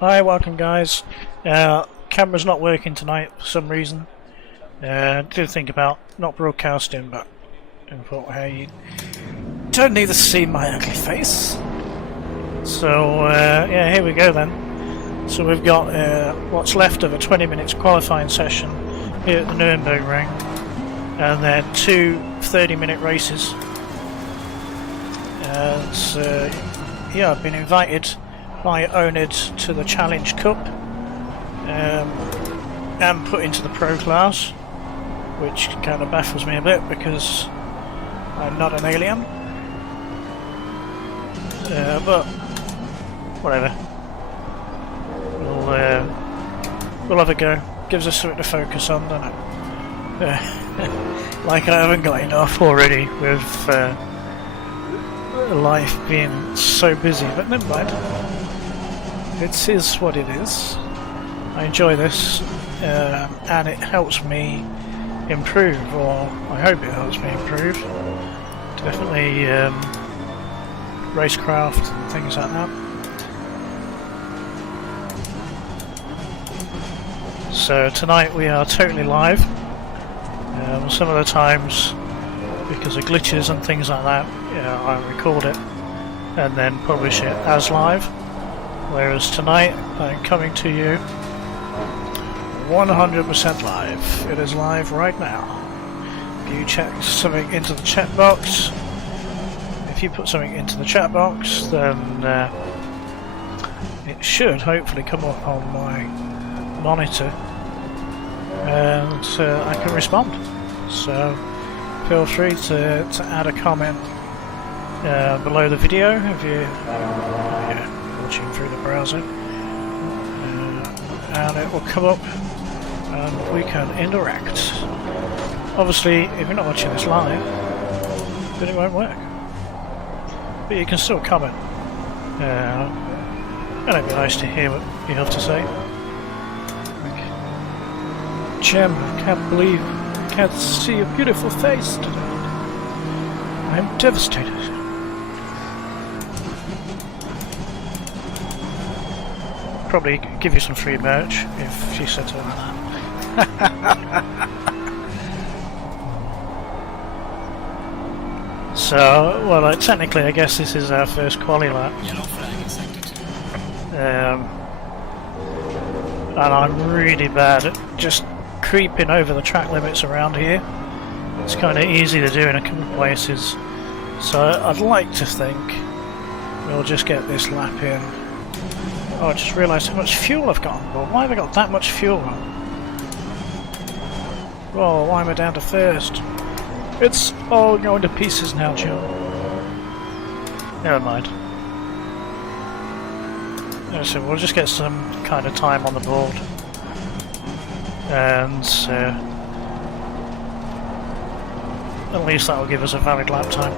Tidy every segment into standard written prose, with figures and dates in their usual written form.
Hi, welcome guys. Camera's not working tonight for some reason. Did think about not broadcasting, but I thought, hey, you don't need to see my ugly face. So yeah, here we go then. So we've got what's left of a 20 minutes qualifying session here at the Nürburgring, and then two 30-minute races. And yeah, I've been invited by Onid to the Challenge Cup and put into the Pro class, which kind of baffles me a bit because I'm not an alien. But whatever, we'll have a go. Gives us something to focus on, doesn't it? Like I haven't got enough already with life being so busy, but never mind. It is what it is. I enjoy this, and it helps me improve, or I hope it helps me improve. Definitely racecraft and things like that. So tonight we are totally live. Some of the times, because of glitches and things like that, I record it and then publish it as live. Whereas tonight I'm coming to you 100% live. It is live right now. If you check something into the chat box, if you put something into the chat box, then it should hopefully come up on my monitor and I can respond. So feel free to add a comment below the video if you're watching through the browser, and it will come up and we can interact. Obviously, if you're not watching this live, then it won't work, but you can still comment, and it'd be nice to hear what you have to say. Gem, can't see your beautiful face today. I'm devastated. Probably give you some free merch if she said something like that. So, well, technically, I guess this is our first quali lap. And I'm really bad at just creeping over the track limits around here. It's kind of easy to do in a couple of places. So I'd like to think we'll just get this lap in. Oh, I just realised how much fuel I've got on board. Why have I got that much fuel on? Oh, why am I down to first? It's all going to pieces now, Joe. Never mind. So we'll just get some kind of time on the board. And at least that will give us a valid lap time.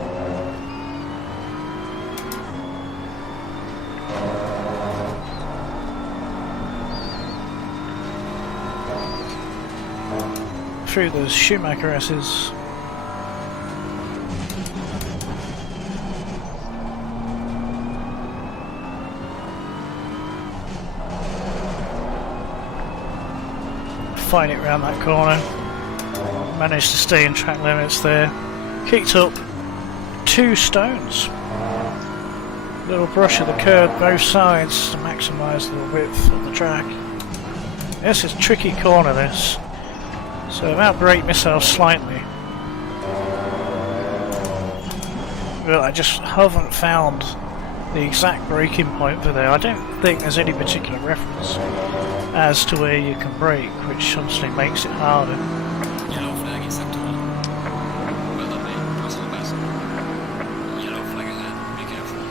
Through the Schumacher S's. Find it round that corner. Managed to stay in track limits there. Kicked up 2 stones. Little brush of the curb both sides to maximise the width of the track. This is a tricky corner, this. So I've outbraked myself slightly. But I just haven't found the exact braking point for there. I don't think there's any particular reference as to where you can brake, which obviously makes it harder. Yellow flag is active. Well done, mate. Pass the best. Yellow flag ahead. Be careful.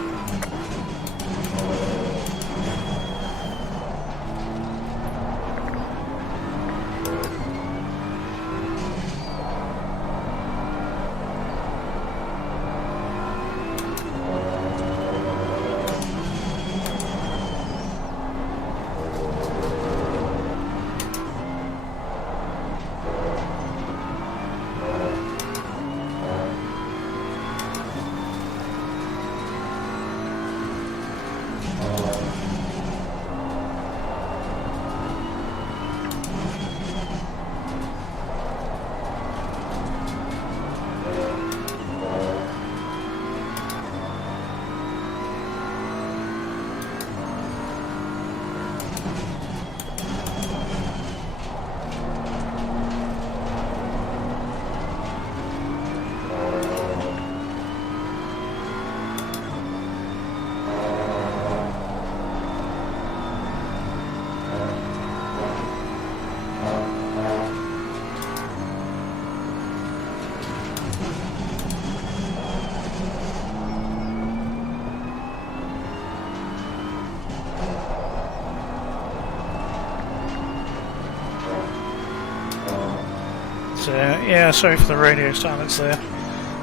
So yeah, sorry for the radio silence there.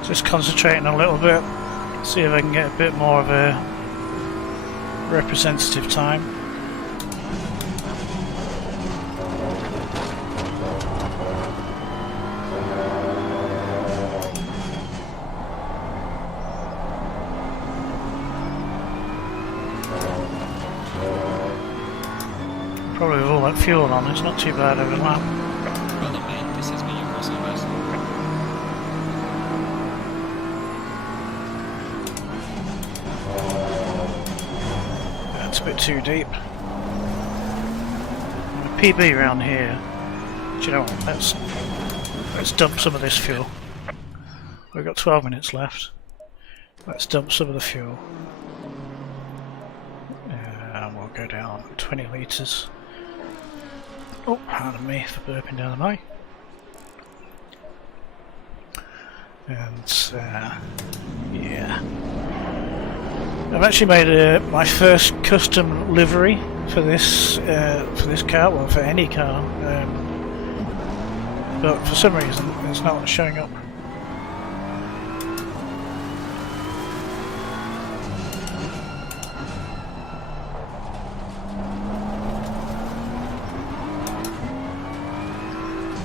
Just concentrating a little bit, see if I can get a bit more of a representative time. Probably with all that fuel on, it's not too bad of a lap. Well done, mate. This has been your personal best. That's a bit too deep. PB around here. Do you know what? Let's dump some of this fuel. We've got 12 minutes left. Let's dump some of the fuel. And we'll go down 20 litres. Oh, pardon me for burping down the mic. And yeah, I've actually made my first custom livery for this car, well, for any car, but for some reason it's not showing up.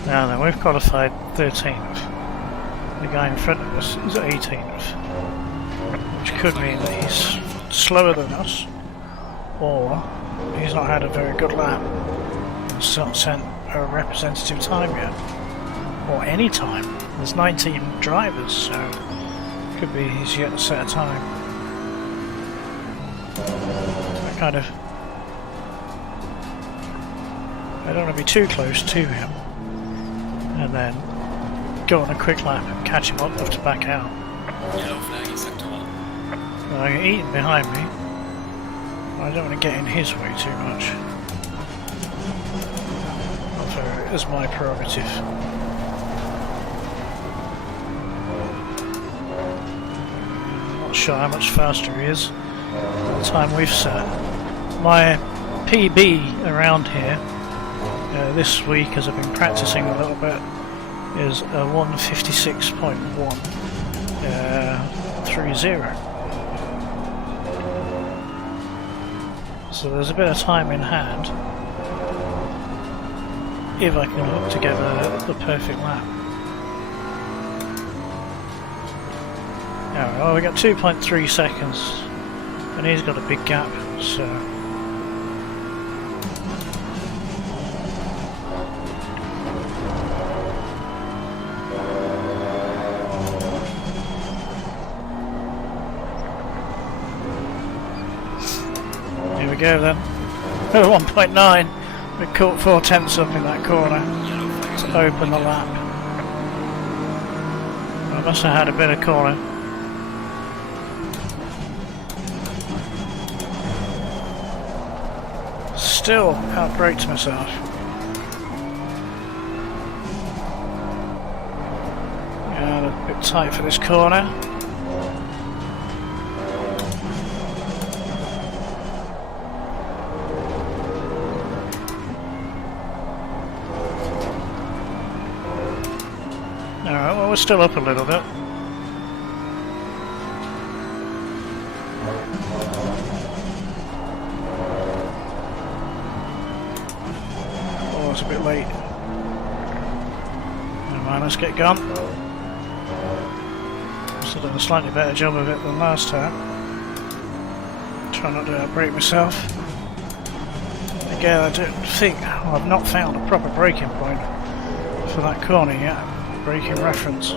Now then, we've qualified 13th. The guy in front of us is 18th, which could mean that he's slower than us, or he's not had a very good lap and has not sent a representative time yet, or any time. There's 19 drivers, so it could be he's yet to set a time. I don't want to be too close to him and then go on a quick lap and catch him up, have to back out. Yellow flag in sector 1. Well, I get eaten behind me. I don't want to get in his way too much. Although it is my prerogative. Not sure how much faster he is than the time we've set. My PB around here this week, as I've been practicing a little bit, is a 156.130. So there's a bit of time in hand if I can hook together the perfect lap. Now, well, we got 2.3 seconds and he's got a big gap, so go then. 1.9. We caught 4/10 up in that corner to open the lap. I must have had a bit of corner. Still outbraked myself. Yeah, a bit tight for this corner. We're still up a little bit. Oh, it's a bit late. Never mind, let's get gone. Must have done a slightly better job of it than last time. Try not to outbrake myself. Again, I don't think I've not found a proper braking point for that corner yet. Braking reference.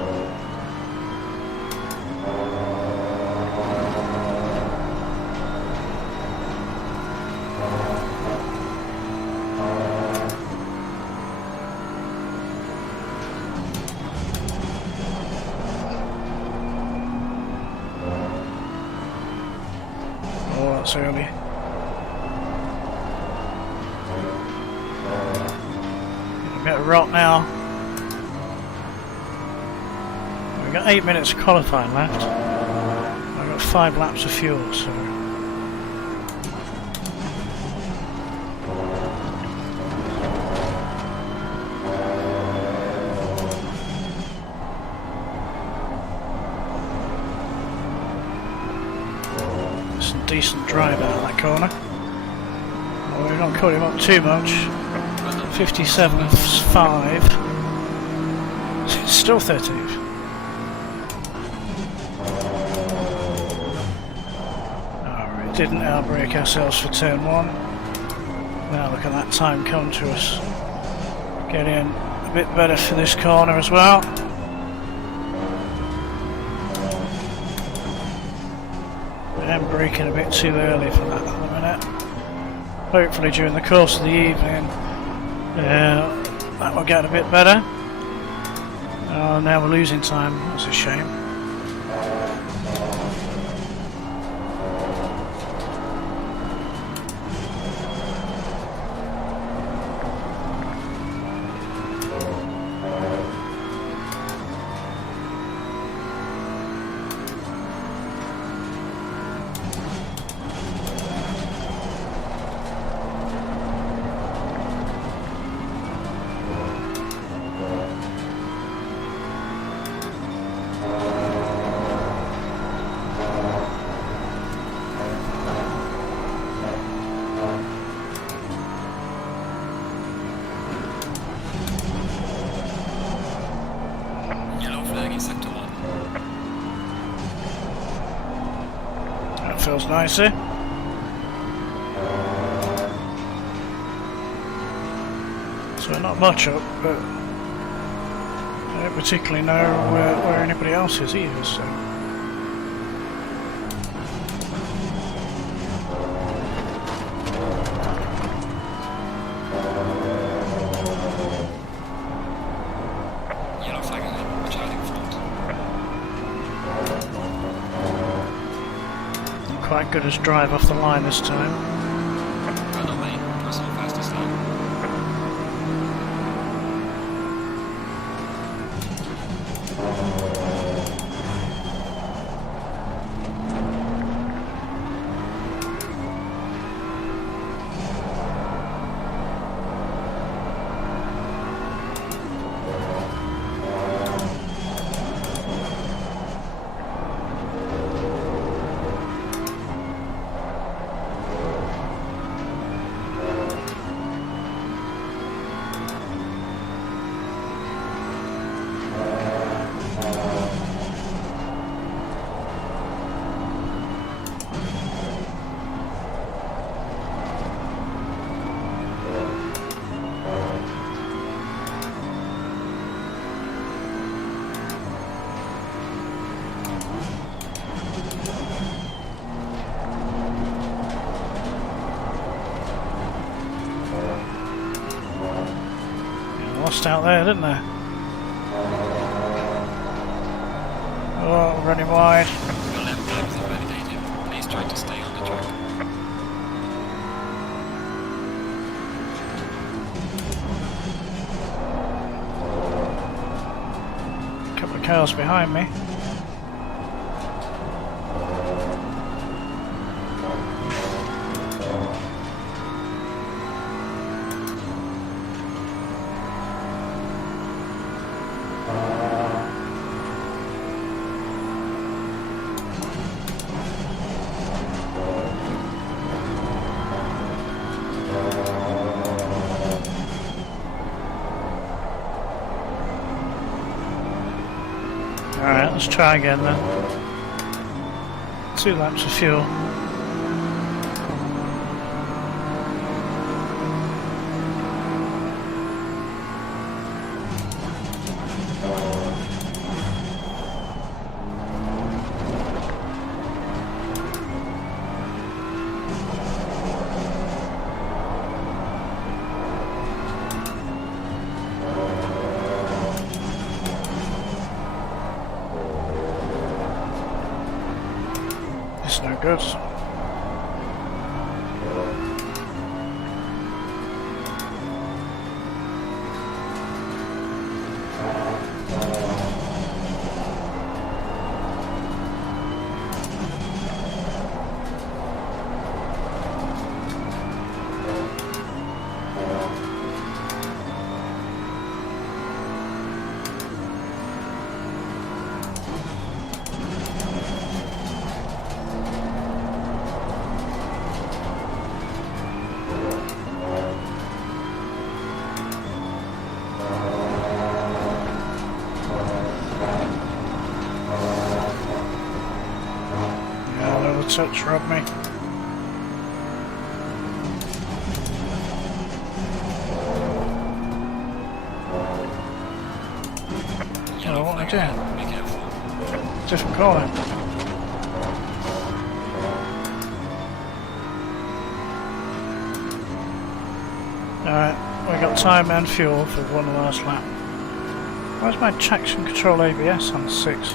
Oh, that's early. A bit of rot now. We've got 8 minutes of qualifying left. I've got 5 laps of fuel, so some decent drive out of that corner. Well, we're not cutting him up too much. 57.5. Still 13th. Alright, didn't outbrake ourselves for turn 1. Now look at that time come to us. Getting a bit better for this corner as well. I'm braking a bit too early for that at the minute. Hopefully during the course of the evening that will get a bit better. Oh, now we're losing time, that's a shame. That feels nicer. So not much up, but I don't particularly know where anybody else is either, so. Yellow flag ahead, watch out in front. Quite good as drive off the line this time. Well done, mate. Personal fastest lap. Lost out there, didn't they? Oh, running wide. Your left flag is invalidated. Please try to stay on the track. A couple of cars behind me. Alright, let's try again then. 2 laps of fuel. It's no good. touch robbed me. Oh, what am I doing? Be careful. Different corner. Alright, we got time and fuel for one last lap. Where's my traction control ABS on 6?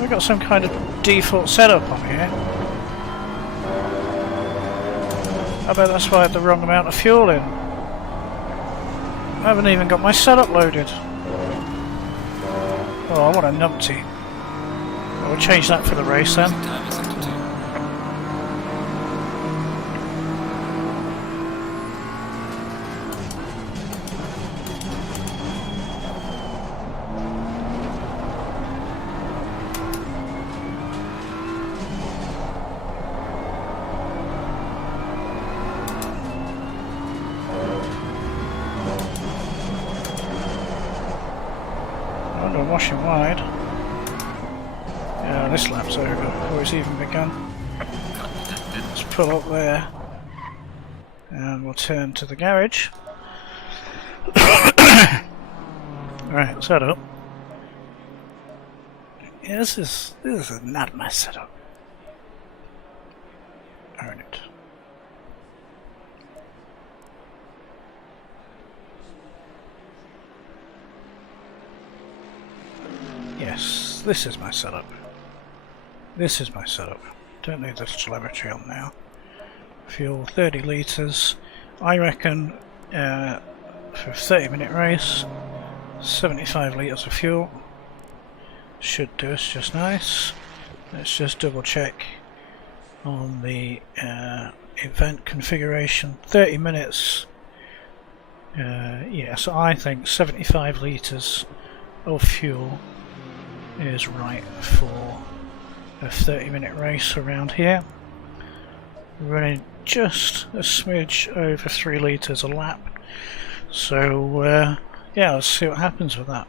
We've got some kind of default setup on here. I bet that's why I had the wrong amount of fuel in. I haven't even got my setup loaded. Oh, what a numpty. We'll change that for the race then. Time is sector 2. I'm washing wide. Yeah, this lap's over before it's even begun. Let's pull up there and we'll turn to the garage. Right, setup. Yeah, this is not my setup. Earn it. Yes, this is my setup. This is my setup. Don't need the telemetry on now. Fuel 30 litres. I reckon for a 30-minute race, 75 litres of fuel should do us just nice. Let's just double check on the event configuration. 30 minutes. Yes, I think 75 litres of fuel is right for a 30-minute race around here. Running just a smidge over 3 litres a lap. So yeah, let's see what happens with that.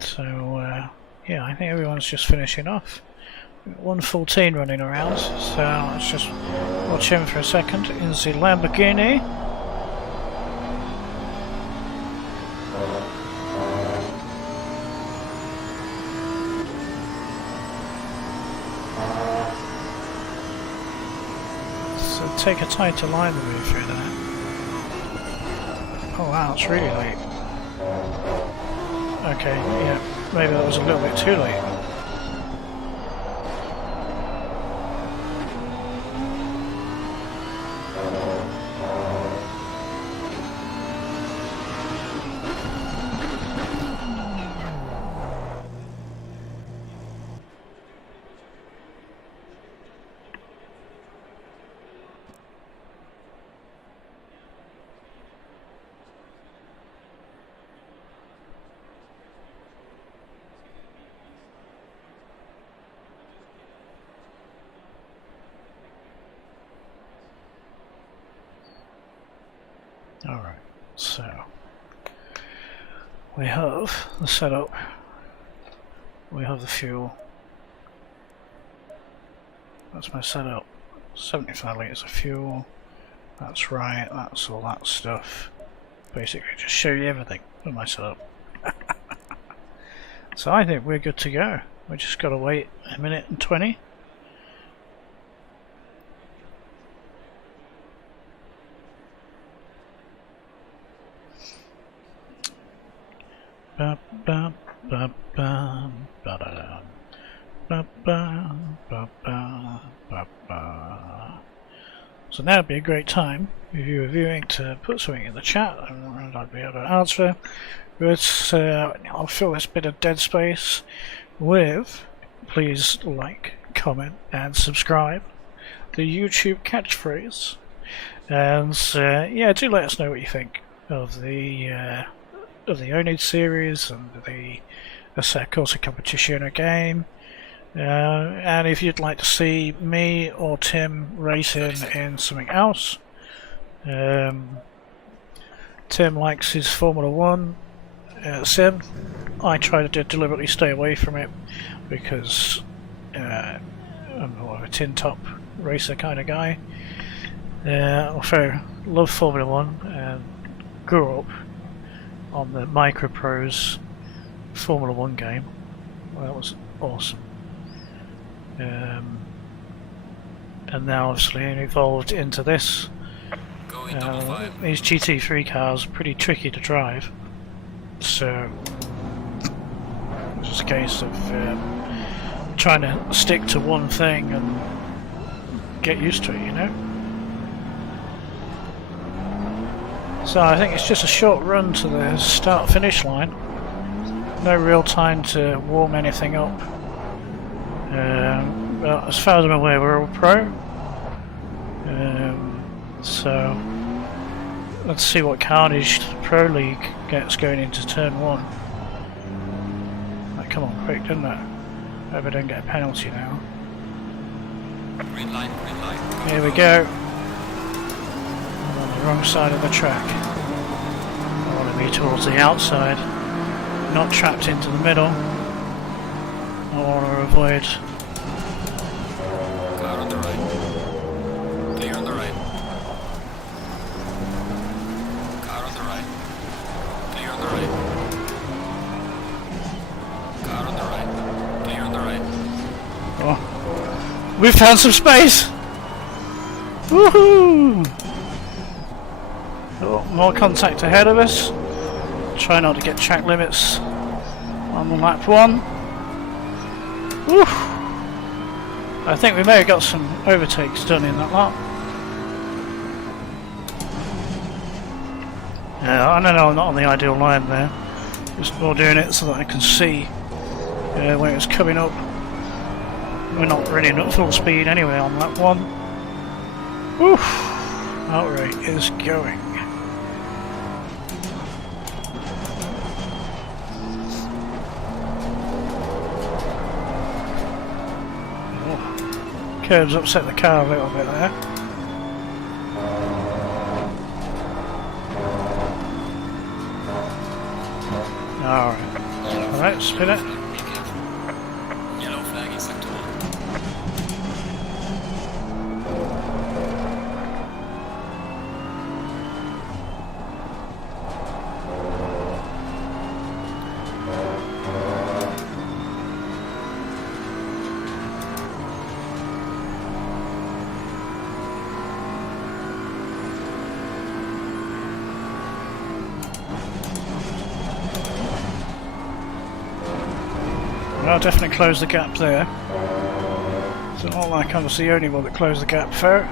So yeah, I think everyone's just finishing off. 114 running around, so let's just watch him for a second. In the Lamborghini. So take a tighter line to move through there. Oh wow, it's really late. Okay, yeah, maybe that was a little bit too late. Alright, so we have the setup, we have the fuel, that's my setup, 75 litres of fuel, that's right, that's all that stuff, basically just show you everything with my setup. So I think we're good to go, we just got to wait a minute and 20. Ba, ba, ba, ba, ba, da, ba, ba, ba, ba, ba, ba. So now would be a great time if you were viewing to put something in the chat and I'd be able to answer. But I'll fill this bit of dead space with please like, comment and subscribe. The YouTube catchphrase. And yeah, do let us know what you think of the Onid series and the Corsa Competition game. And if you'd like to see me or Tim racing in something else, Tim likes his Formula 1 sim. I try to deliberately stay away from it because I'm more of a tin top racer kind of guy. Although love Formula 1 and grew up on the Micro Prose Formula 1 game. Well, that was awesome. And now obviously evolved into this. These GT3 cars are pretty tricky to drive, so it's just a case of trying to stick to one thing and get used to it, you know. So I think it's just a short run to the start-finish line. No real time to warm anything up. But as far as I'm aware, we're all pro. So let's see what carnage the Pro League gets going into turn 1. That come on quick, didn't it? Hope I don't get a penalty now. Green light, green light. Here we go. I'm on the wrong side of the track. I want to be towards the outside, not trapped into the middle. I want to avoid. Car on the right. Clear on the right. Car on the right. Clear on the right. Car on the right. Clear on the right. Oh, we found some space! Woohoo! Oh, more contact ahead of us. Try not to get track limits on the lap 1. Woof. I think we may have got some overtakes done in that lap. Yeah, I know I'm not on the ideal line there. Just more doing it so that I can see when it's coming up. We're not running at full speed anyway on lap 1. Woof. That rate is going. Curves upset the car a little bit there. Alright, spin it. Yellow flag in sector 1. I'll definitely close the gap there. It's not like I was the only one that closed the gap there.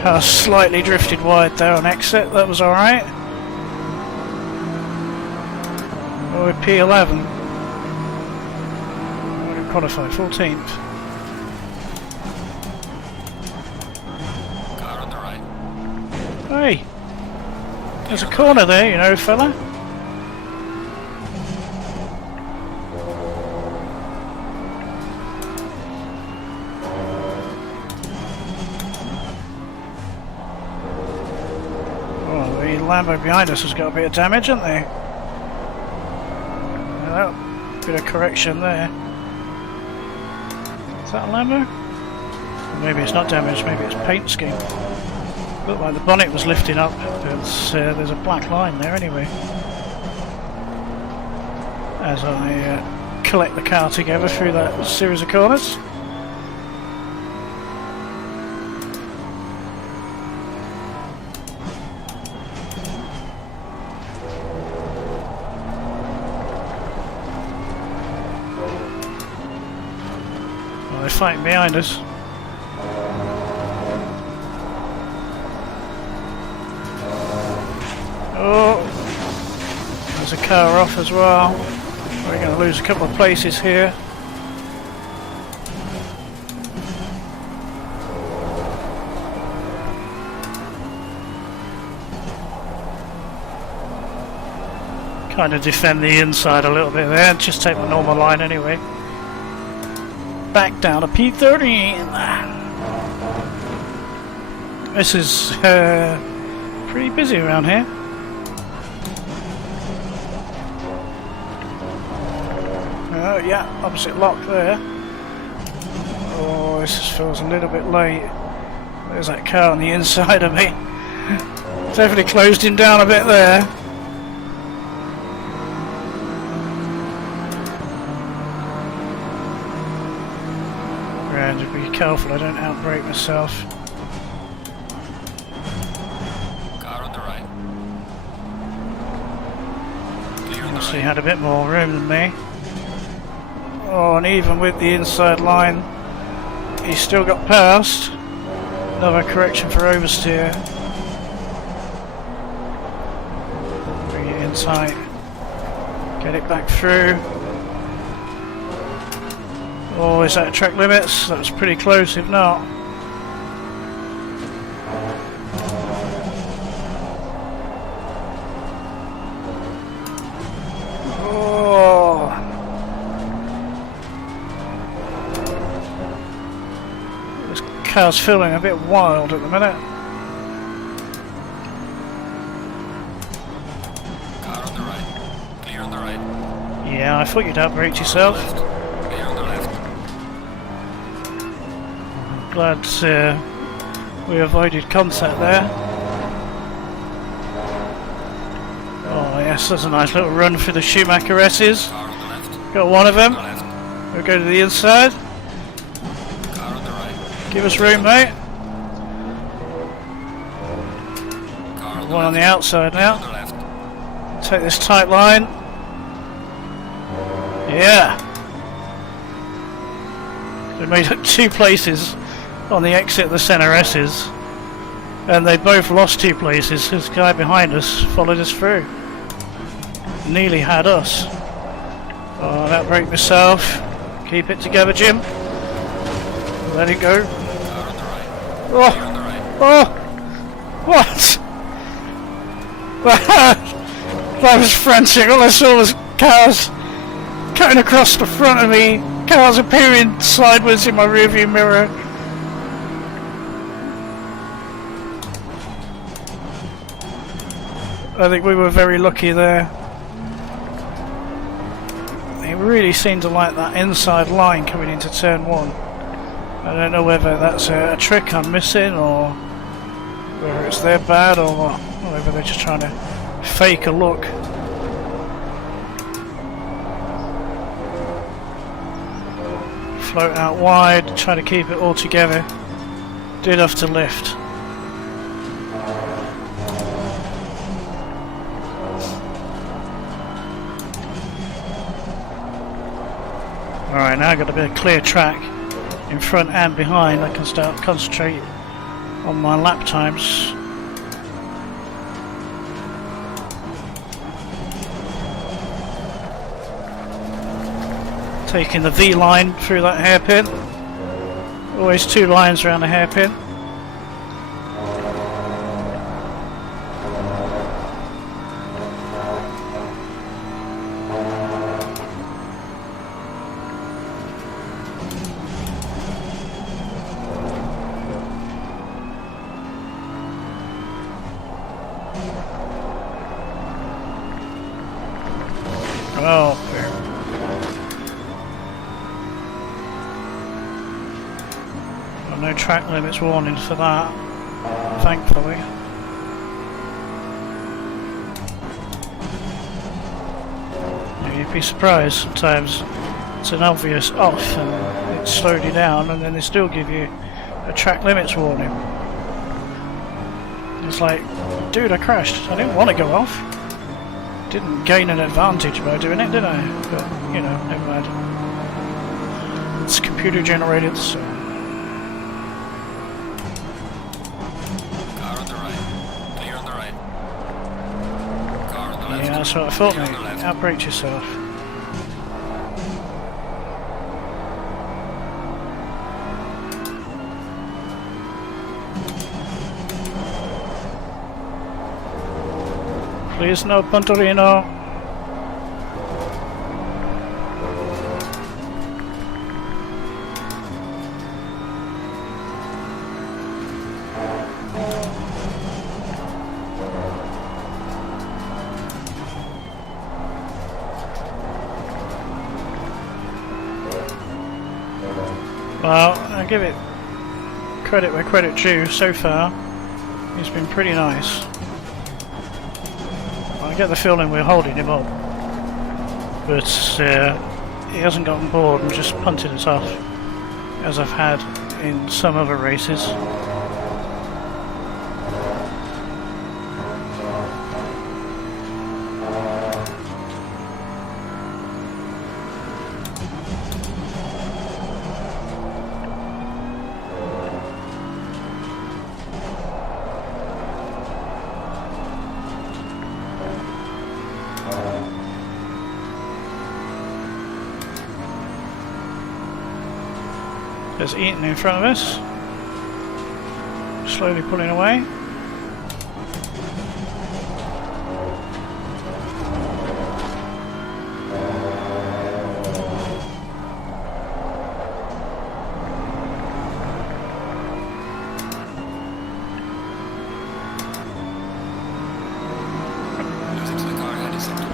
Car slightly drifted wide there on exit, that was alright. We're P11. We're going to qualify 14th. Car on the right. Hey! There's a corner there, you know, fella. Lambo behind us has got a bit of damage, hasn't they? Yeah, bit of correction there. Is that a Lambo? Or maybe it's not damaged, maybe it's paint scheme. Looked like the bonnet was lifting up. There's a black line there anyway. As I collect the car together through that series of corners. Oh, they're fighting behind us. Oh, there's a car off as well. We're going to lose a couple of places here. Kind of defend the inside a little bit there, just take the normal line anyway. Back down to P13. This is pretty busy around here. Oh yeah, opposite lock there. Oh, this just feels a little bit late. There's that car on the inside of me. Definitely closed him down a bit there. Be careful I don't outbrake myself. Car on the right. Clear on the He right. had a bit more room than me. Oh, and even with the inside line, he still got past. Another correction for oversteer. Bring it in tight. Get it back through. Oh, is that track limits? That was pretty close, if not. Oh. This car's feeling a bit wild at the minute. Car on the right. Clear on the right. Yeah, I thought you'd outbrake yourself. Left. Clear on the left. Glad we avoided contact there. Oh yes, that's a nice little run for the Schumacher S's. Car on the left. Got one of them. On the left. We'll go to the inside. Car on the right. Give us room, mate. Car on the One on left. the outside On now. the left. Take this tight line. Yeah. We made up 2 places on the exit of the centre S's, and they both lost 2 places. This guy behind us followed us through. Nearly had us. Oh, that broke myself. Keep it together, Jim. Let it go. Car on the right. Oh, Clear on the right. oh, what? That was frantic. All I saw was cars cutting across the front of me. Cars appearing sideways in my rearview mirror. I think we were very lucky there. They really seem to like that inside line coming into turn 1. I don't know whether that's a trick I'm missing, or whether it's their bad, or what. Or whether they're just trying to fake a look. Float out wide, try to keep it all together. Did have to lift. Alright, now I've got a bit of clear track in front and behind. I can start concentrate on my lap times. Taking the V line through that hairpin. Always 2 lines around the hairpin. Oh, no track limits warning for that, thankfully. You'd be surprised sometimes. It's an obvious off and it slowed you down, and then they still give you a track limits warning. It's like, dude, I crashed. I didn't want to go off. Didn't gain an advantage by doing it, did I? But, you know, never mind. It's computer computer generated, so Car on the right. Clear on the right. Car on the left. yeah, that's what I thought, Clear on mate. the left. Outbrake yourself. Please no Puntorino. Well, I give it credit where credit due. So far, he's been pretty nice. I get the feeling we're holding him up, but he hasn't gotten bored and just punted us off, as I've had in some other races. There's Eaton in front of us, slowly pulling away. Losing to the car ahead is sector 1.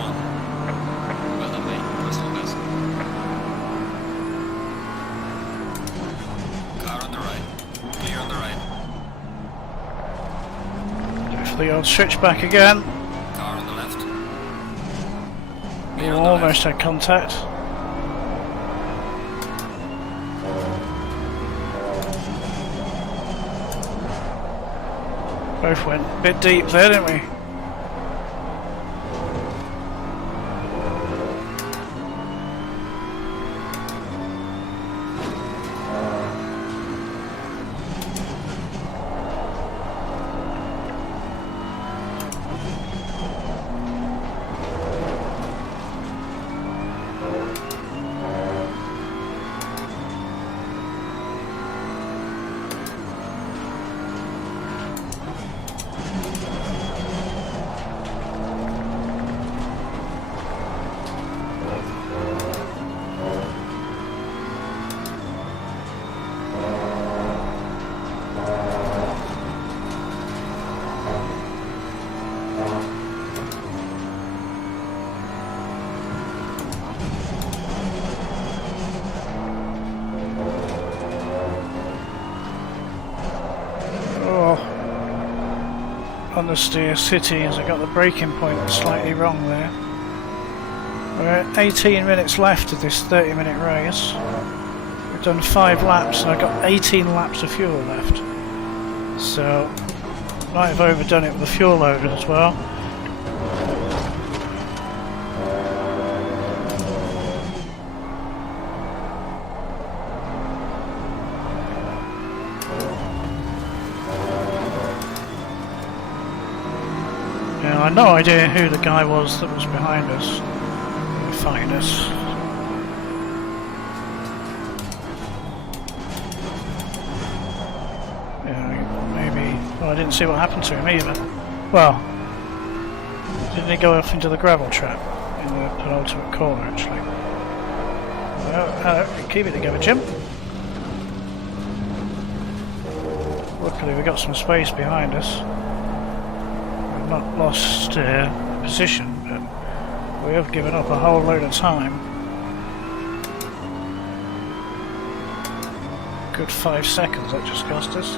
Well done, mate. Personal best. Car on the right. Clear on the right. Go for the old switchback again. Car on the left. We Clear on the almost left. had contact. Both went a bit deep there, didn't we? On the steer city, as I got the braking point slightly wrong there. We're at 18 minutes left of this 30-minute race. We've done 5 laps and I've got 18 laps of fuel left. So, might have overdone it with the fuel load as well. I had no idea who the guy was that was behind us. He'll find us. Yeah, maybe. Well, I didn't see what happened to him either. Well, didn't he go off into the gravel trap in the penultimate corner actually? Well, keep it together, Jim. Luckily, we got some space behind us. Not lost position, but we have given up a whole load of time. Good 5 seconds that just cost us.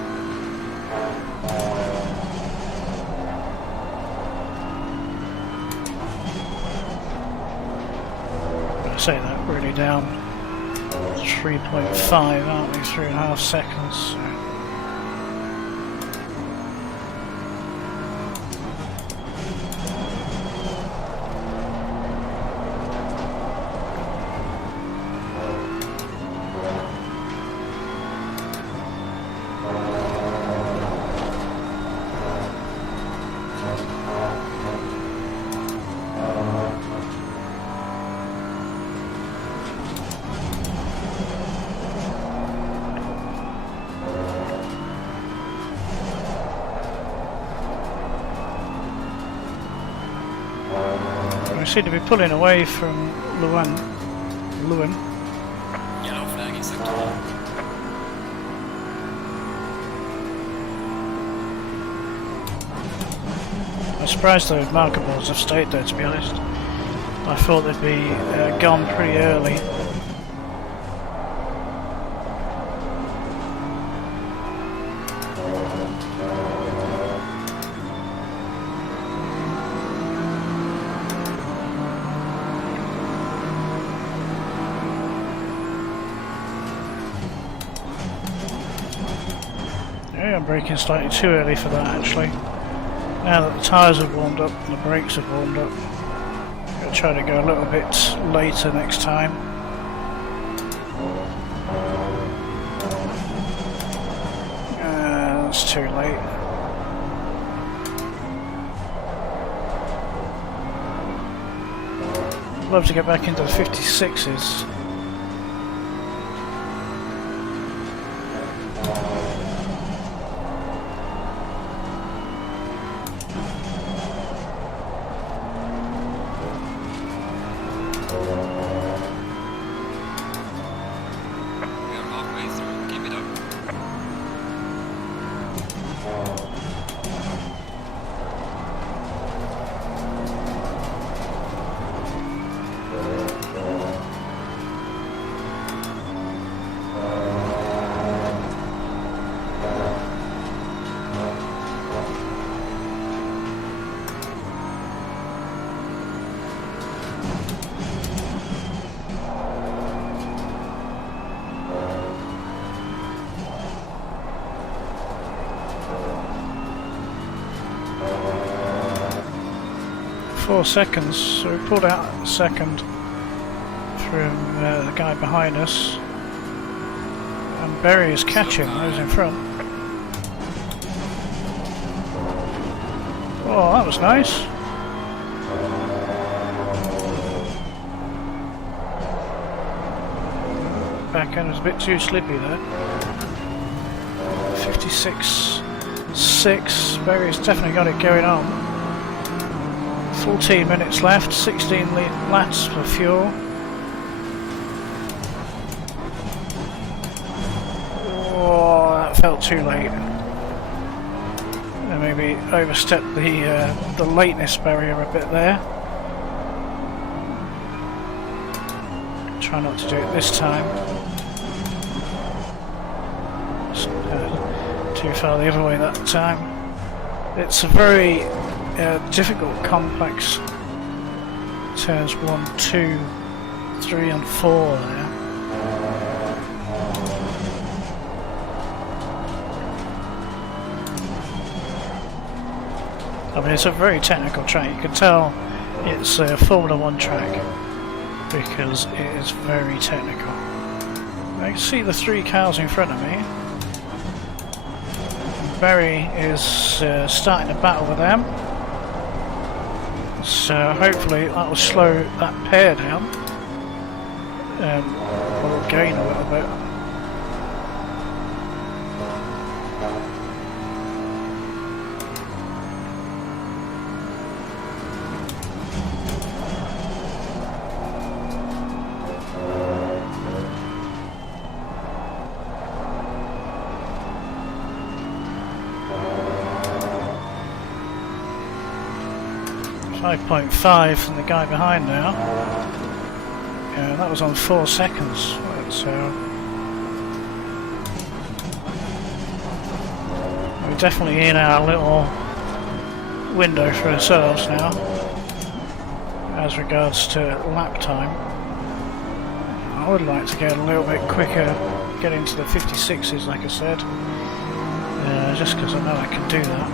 I say that really down 3.5, aren't we? 3.5 seconds. So. We seem to be pulling away from Lewin. Yellow flag in sector 1. I'm surprised those marker boards have stayed there, to be honest. I thought they'd be gone pretty early. Yeah, I'm braking slightly too early for that actually. Now that the tyres have warmed up and the brakes have warmed up, I'm going to try to go a little bit later next time. That's too late. I'd love to get back into the 56s. Seconds, so we pulled out a second from the guy behind us, and Berry is catching those in front. Oh, that was nice. Back end was a bit too slippy there. 56.6, Berry's definitely got it going on. 14 minutes left, 16 laps for fuel. Oh, that felt too late. And maybe overstepped the lateness barrier a bit there. Try not to do it this time. Too far the other way that time. It's a very difficult, complex turns 1, 2, 3 and 4 there. I mean, it's a very technical track. You can tell it's a Formula 1 track because it is very technical. I can see the 3 cars in front of me. Berry is starting to battle with them. So hopefully that will slow that pair down, or gain a little bit. .5 from the guy behind now. That was on 4 seconds. We're definitely in our little window for ourselves now as regards to lap time. I would like to get a little bit quicker, get into the 56s like I said, just because I know I can do that.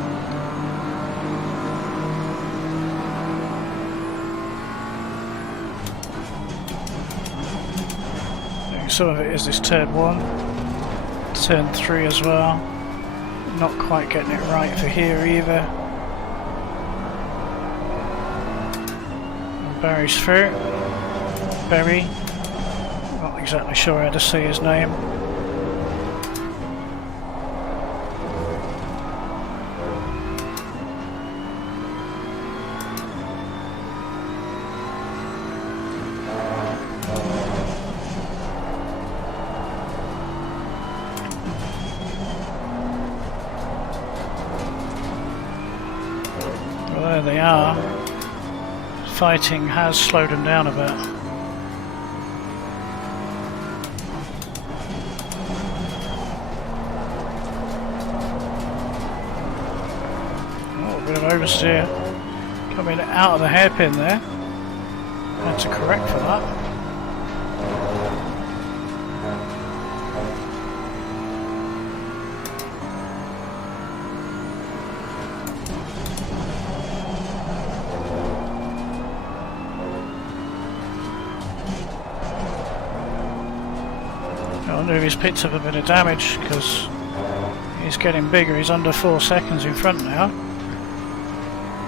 Some of it is this turn 1, turn 3 as well. Not quite getting it right for here either. And Barry's through. Berry. Not exactly sure how to say his name. where they are. Fighting has slowed them down a bit. Oh, a bit of oversteer coming out of the hairpin there. Had to correct for that. I wonder if he's picked up a bit of damage because he's getting bigger. He's under 4 seconds in front now.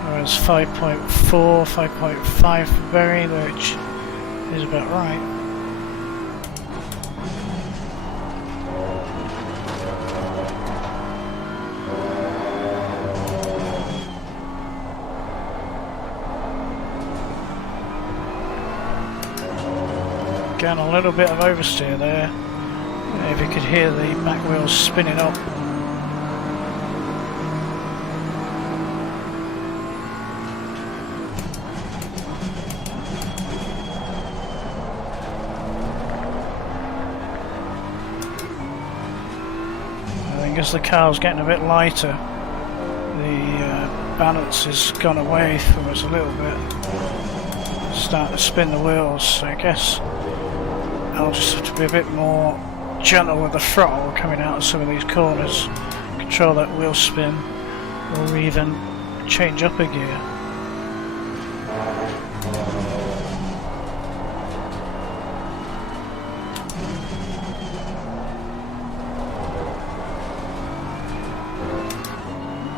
Whereas 5.4, 5.5 for Berry, which is about right. Again, a little bit of oversteer there. If you could hear the back wheels spinning up. I think as the car's getting a bit lighter, the balance has gone away from us a little bit. Start to spin the wheels, so I guess I'll just have to be a bit more gentle with the throttle coming out of some of these corners, control that wheel spin, or even change up a gear.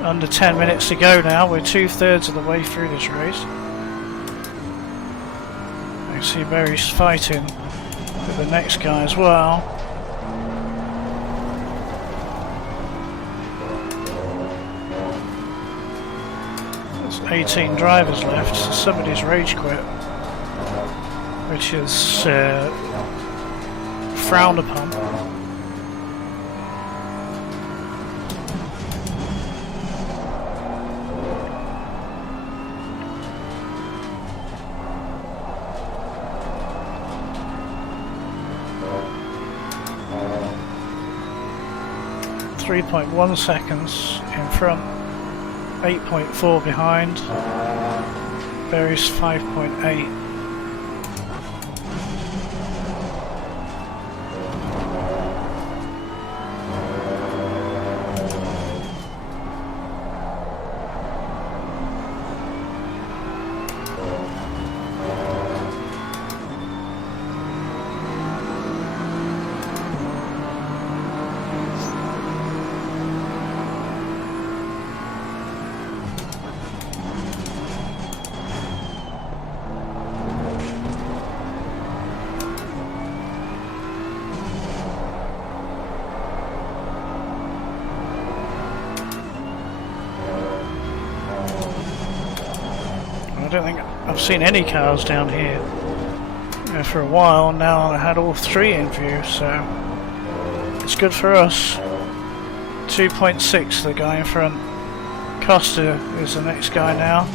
Under 10 minutes to go now, we're 2/3 of the way through this race. I see Berry's fighting with the next guy as well. There's 18 drivers left, so somebody's rage quit, which is frowned upon. .1 seconds in front, 8.4 behind, Berry's 5.8. I don't think I've seen any cars down here for a while now. I had all three in view, so it's good for us. 2.6 the guy in front. Costa is the next guy now.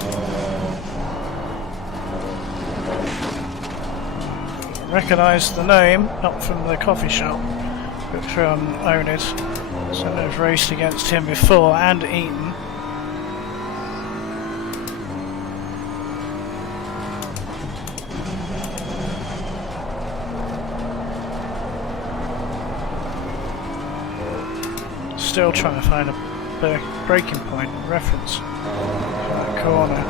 Recognise the name, not from the coffee shop, but from Onid. So I've raced against him before and eaten. Still trying to find a braking point reference for that corner.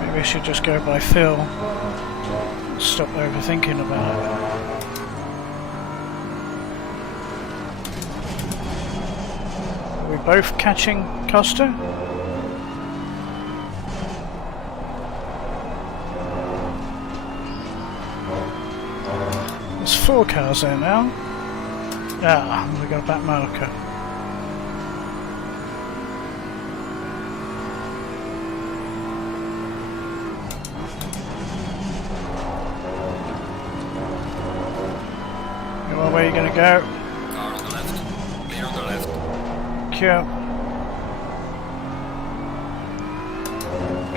Maybe I should just go by feel. Stop overthinking about it. Are we both catching Costa? There's 4 cars there now. Ah, we got a back marker. Where are you going to go? Car on the left. Clear on the left. Cure.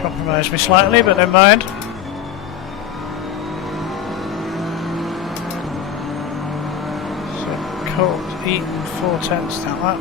Compromised me slightly, but never mind. So Colt eat 4/10 that lap.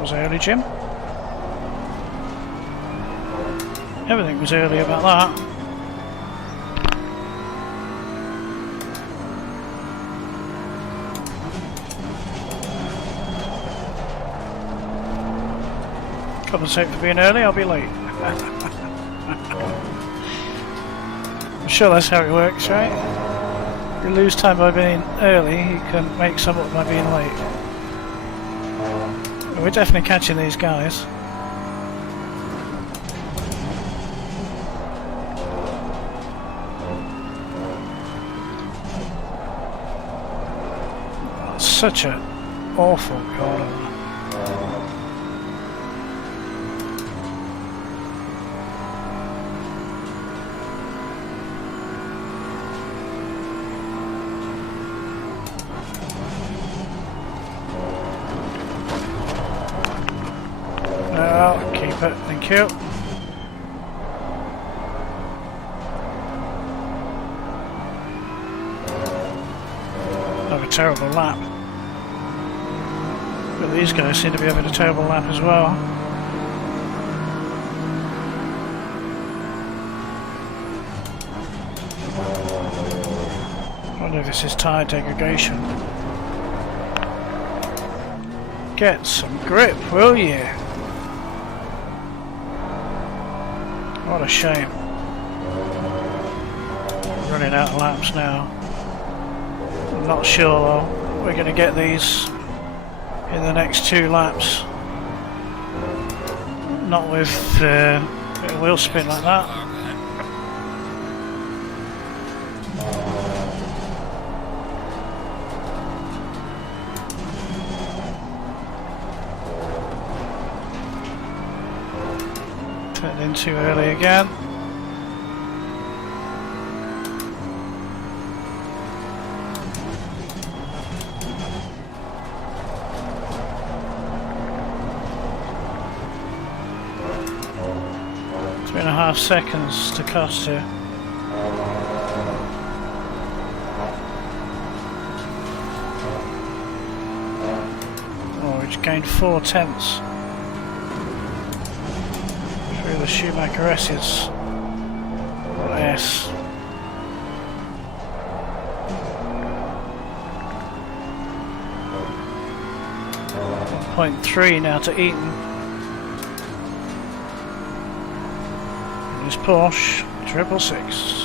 Was early, Jim. Everything was early about that. Compensate for being early, I'll be late. I'm sure that's how it works, right? If you lose time by being early, you can make some up by being late. We're definitely catching these guys. Oh, such an awful corner. Keep it, thank you. Have a terrible lap. But these guys seem to be having a terrible lap as well. I wonder if this is tyre degradation. Get some grip, will you? What a shame. Running out of laps now. I'm not sure though. We're going to get these in the next 2 laps. Not with a wheel spin like that. Turned in too early again. Three and a half seconds to cost here. Oh, we just gained 4/10 through the Schumacher S's. S. 1.3 now to Eaton. This Porsche 666.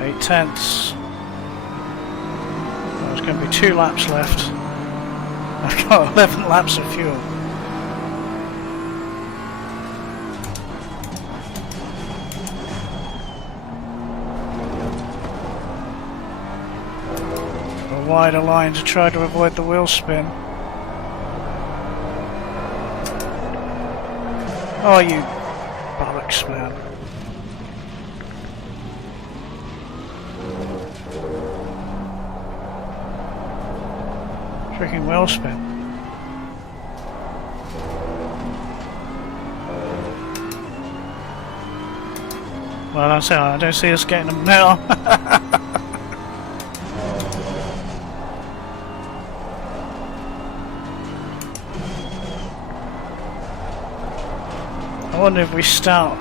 Eight tenths. There's going to be 2 laps left. I've got 11 laps of fuel. A wider line to try to avoid the wheel spin. Oh, you bollocks, man. Freaking wheel spin. Well, that's how I don't see us getting them now. I wonder if we start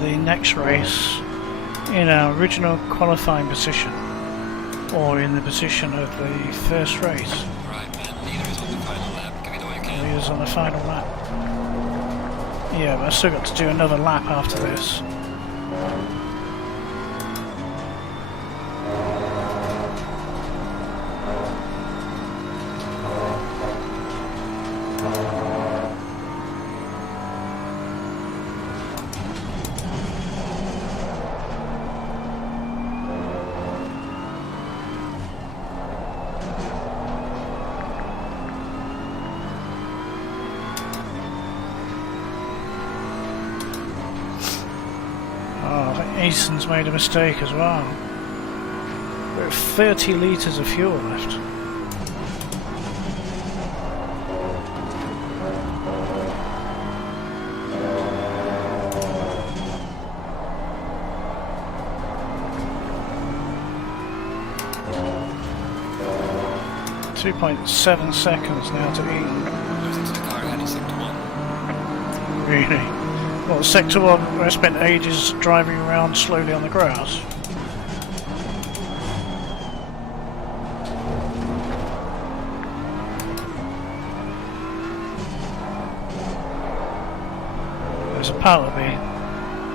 the next race in our original qualifying position. or in the position of the first race. Right, man. Leader is on the final lap. Give it all you can. He is on the final lap. Yeah, but I've still got to do another lap after this. Easton's made a mistake as well. We have 30 litres of fuel left. .7 seconds now to Eaton. Losing to the car ahead in sector 1. Really? Well, sector 1, where I spent ages driving around slowly on the grass. There's a part of me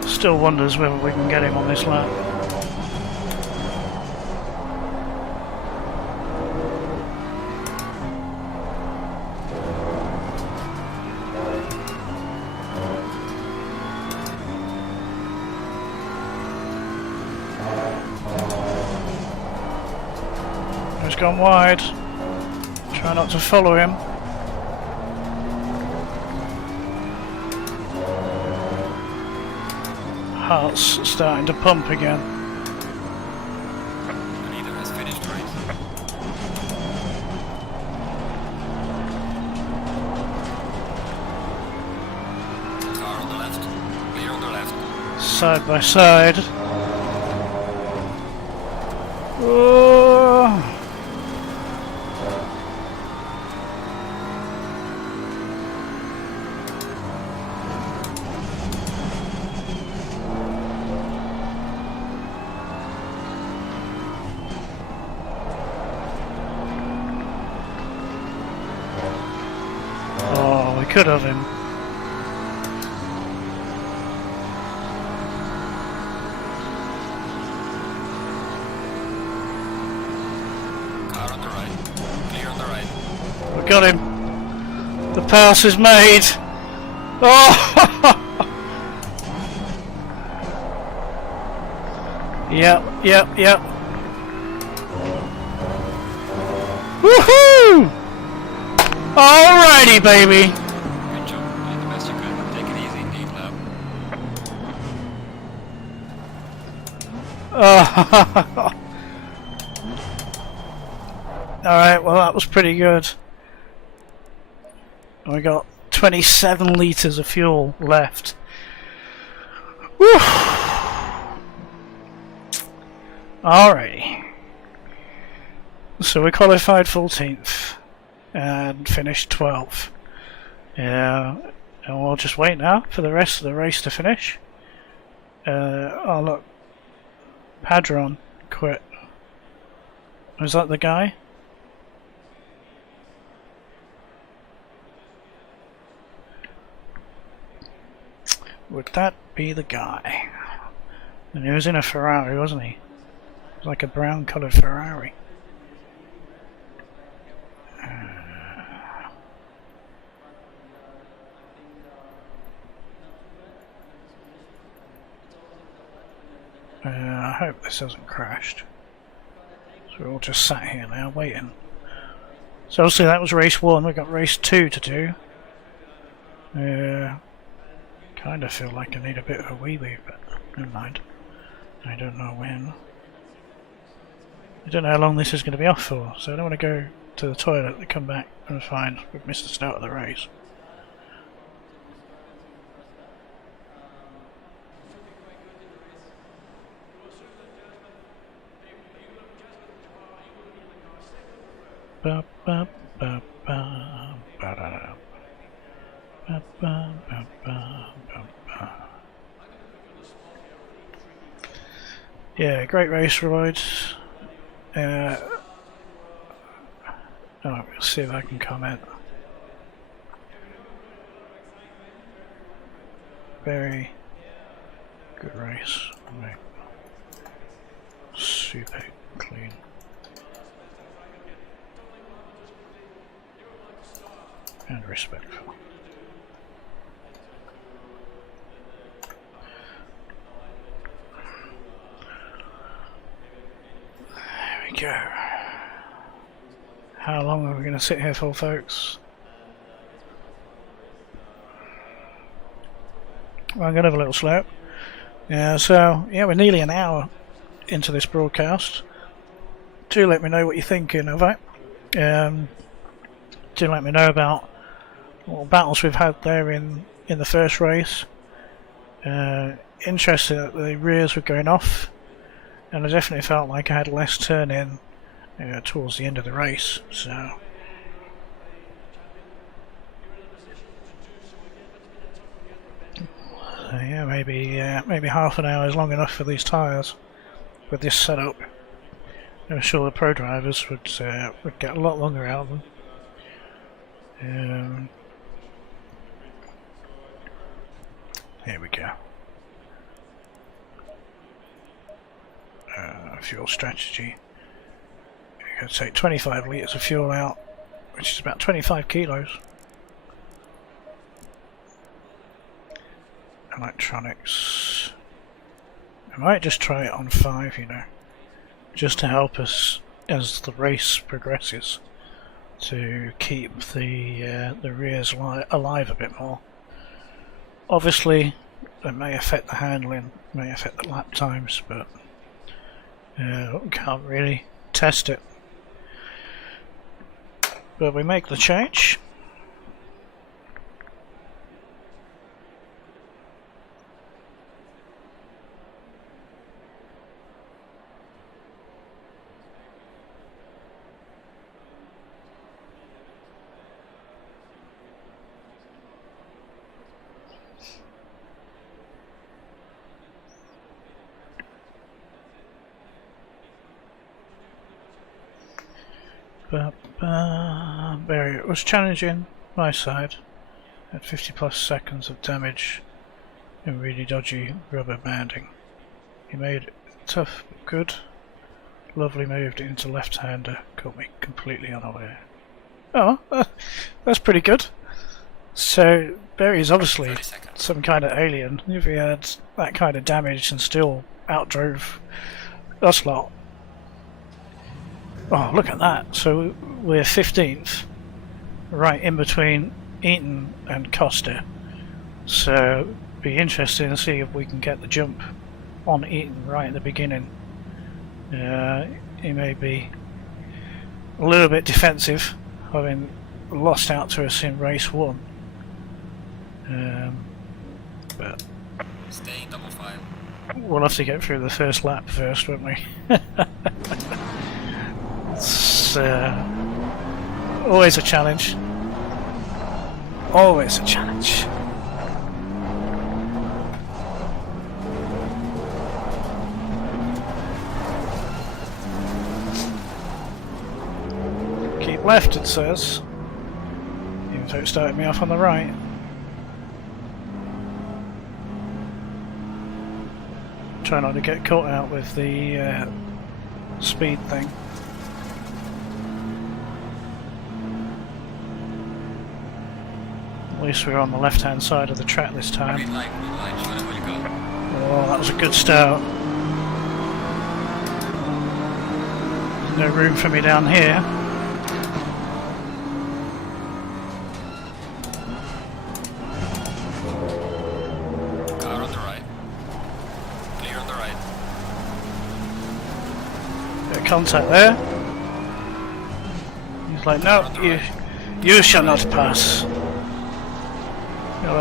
still wonders whether we can get him on this lap. He's gone wide. Try not to follow him. Heart's starting to pump again. The leader has finished the race. Car on the left. Clear on the left. Side by side. Oh. Oh, we could have him. Car on the right. Clear on the right. We got him. The pass is made. Oh! Yep. Woohoo! Alrighty, baby. Good job. Did the best you could. Take it easy indeed, lap. Alright, well that was pretty good. We got 27 litres of fuel left. Woo! Alrighty. So we qualified 14th and finished 12th. Yeah, and we'll just wait now for the rest of the race to finish. Oh look, Padron quit. Was that the guy? Would that be the guy? And he was in a Ferrari, wasn't he? It was like a brown coloured Ferrari. I hope this hasn't crashed. So we're all just sat here now waiting. So obviously that was race 1, we've got race 2 to do. Kind of feel like I need a bit of a wee-wee, but never mind. I don't know when. I don't know how long this is going to be off for, so I don't want to go to the toilet and come back and find we've missed the start of the race. Ba ba ba ba ba da. Ba ba ba ba ba ba. Yeah, great race ride. we'll see if I can comment. Very good race. Right. Super clean. And respectful. There we go. How long are we going to sit here for, folks? I'm going to have a little slope. So, yeah, we're nearly an hour into this broadcast. Do let me know what you're thinking of it. Do let me know about what battles we've had there in the first race. Interesting that the rears were going off, and I definitely felt like I had less turn in towards the end of the race. So yeah, maybe half an hour is long enough for these tyres with this setup. I'm sure the pro drivers would get a lot longer out of them. Here we go. Fuel strategy. You're going to take 25 litres of fuel out, which is about 25 kilos. Electronics. I might just try it on 5, you know, just to help us as the race progresses to keep the rears alive a bit more. Obviously, it may affect the handling, may affect the lap times, but can't really test it. But we make the change. Barry, it was challenging my side at 50 plus seconds of damage and really dodgy rubber banding. He made it tough but good. Lovely moved into left-hander, caught me completely unaware. Oh, that's pretty good. So Barry's obviously some kind of alien if he had that kind of damage and still outdrove us lot. Oh, look at that. So we're 15th, right in between Eaton and Costa. So it'd be interesting to see if we can get the jump on Eaton right at the beginning. He may be a little bit defensive, having lost out to us in race 1. But Staying double 5. We'll have to get through the first lap first, won't we? It's always a challenge. Always a challenge. Keep left, it says. Even though it started me off on the right. Try not to get caught out with the speed thing. At least we're on the left hand side of the track this time. Green light, show them where you go. Oh, that was a good start. No room for me down here. Car on the right. Clear on the right. Bit of contact there. He's like, no, you shall not pass.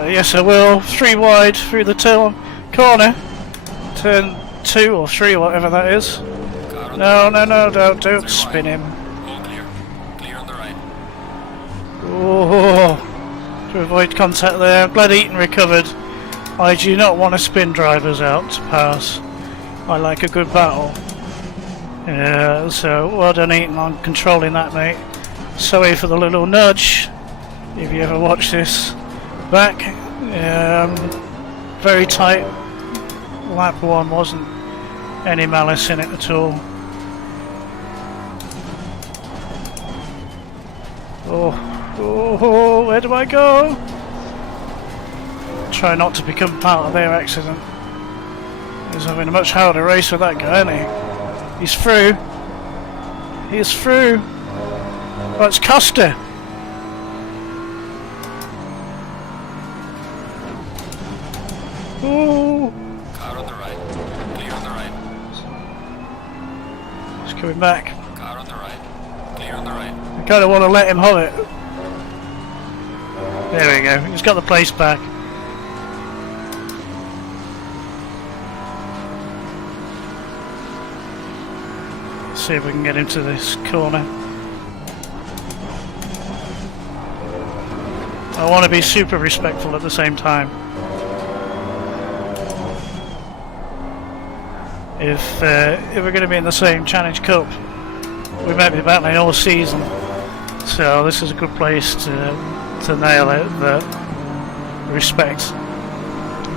Yes, I will. 3 wide through the corner. Turn 2 or 3, whatever that is. No, don't spin him. All clear. Clear on the right. Oh, to avoid contact there. I'm glad Eaton recovered. I do not want to spin drivers out to pass. I like a good battle. So well done Eaton on controlling that, mate. Sorry for the little nudge, if you ever watch this back. Very tight. Lap 1 wasn't any malice in it at all. Oh, where do I go? Try not to become part of their accident. He's having a much harder race with that guy, isn't he? He's through. He's through. Oh, it's Costa. Ooh. Car on the right. Clear on the right. He's coming back. Car on the right. Clear on the right. I kind of want to let him have it. There we go. He's got the place back. See if we can get into this corner. I want to be super respectful at the same time. If we're going to be in the same Challenge Cup, we might be battling all season. So this is a good place to nail it. The respect.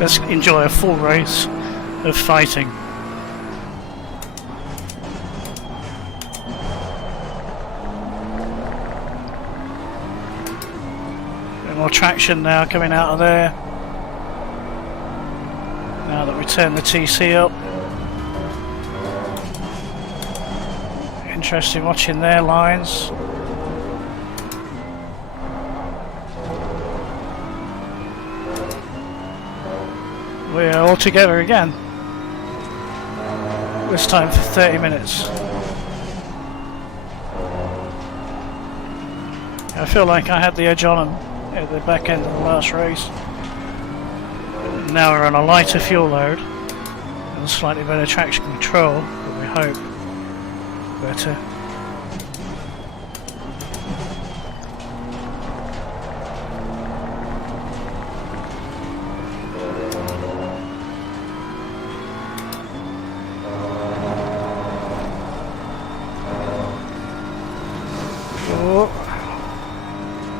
Let's enjoy a full race of fighting. More traction now coming out of there. Now that we turn the TC up. Interesting watching their lines. We're all together again. This time for 30 minutes. I feel like I had the edge on them at the back end of the last race. Now we're on a lighter fuel load and slightly better traction control, but we hope better.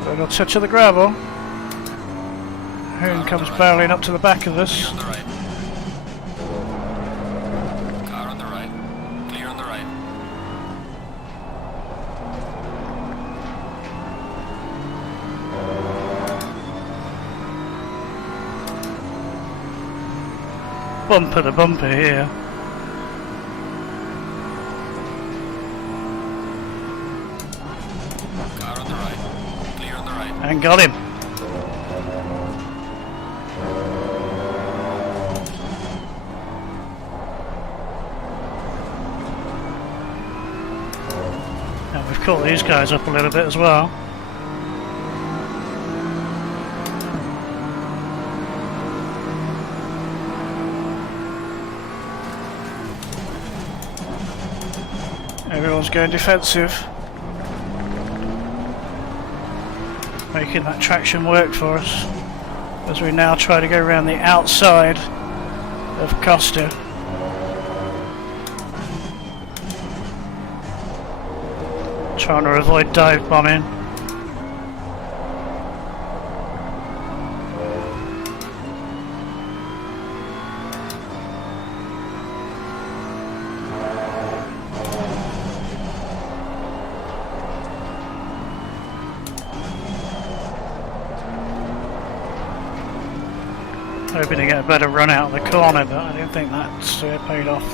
Little touch of the gravel. Hoon comes barreling up to the back of us. Clear on the right. Car on the right. Clear on the right. Bumper to bumper here. Car on the right. Clear on the right. And got him. And we've caught these guys up a little bit as well. Everyone's going defensive. Making that traction work for us as we now try to go around the outside of Costa. Trying to avoid dive bombing. Hoping to get a better run out of the corner, but I don't think that's paid off.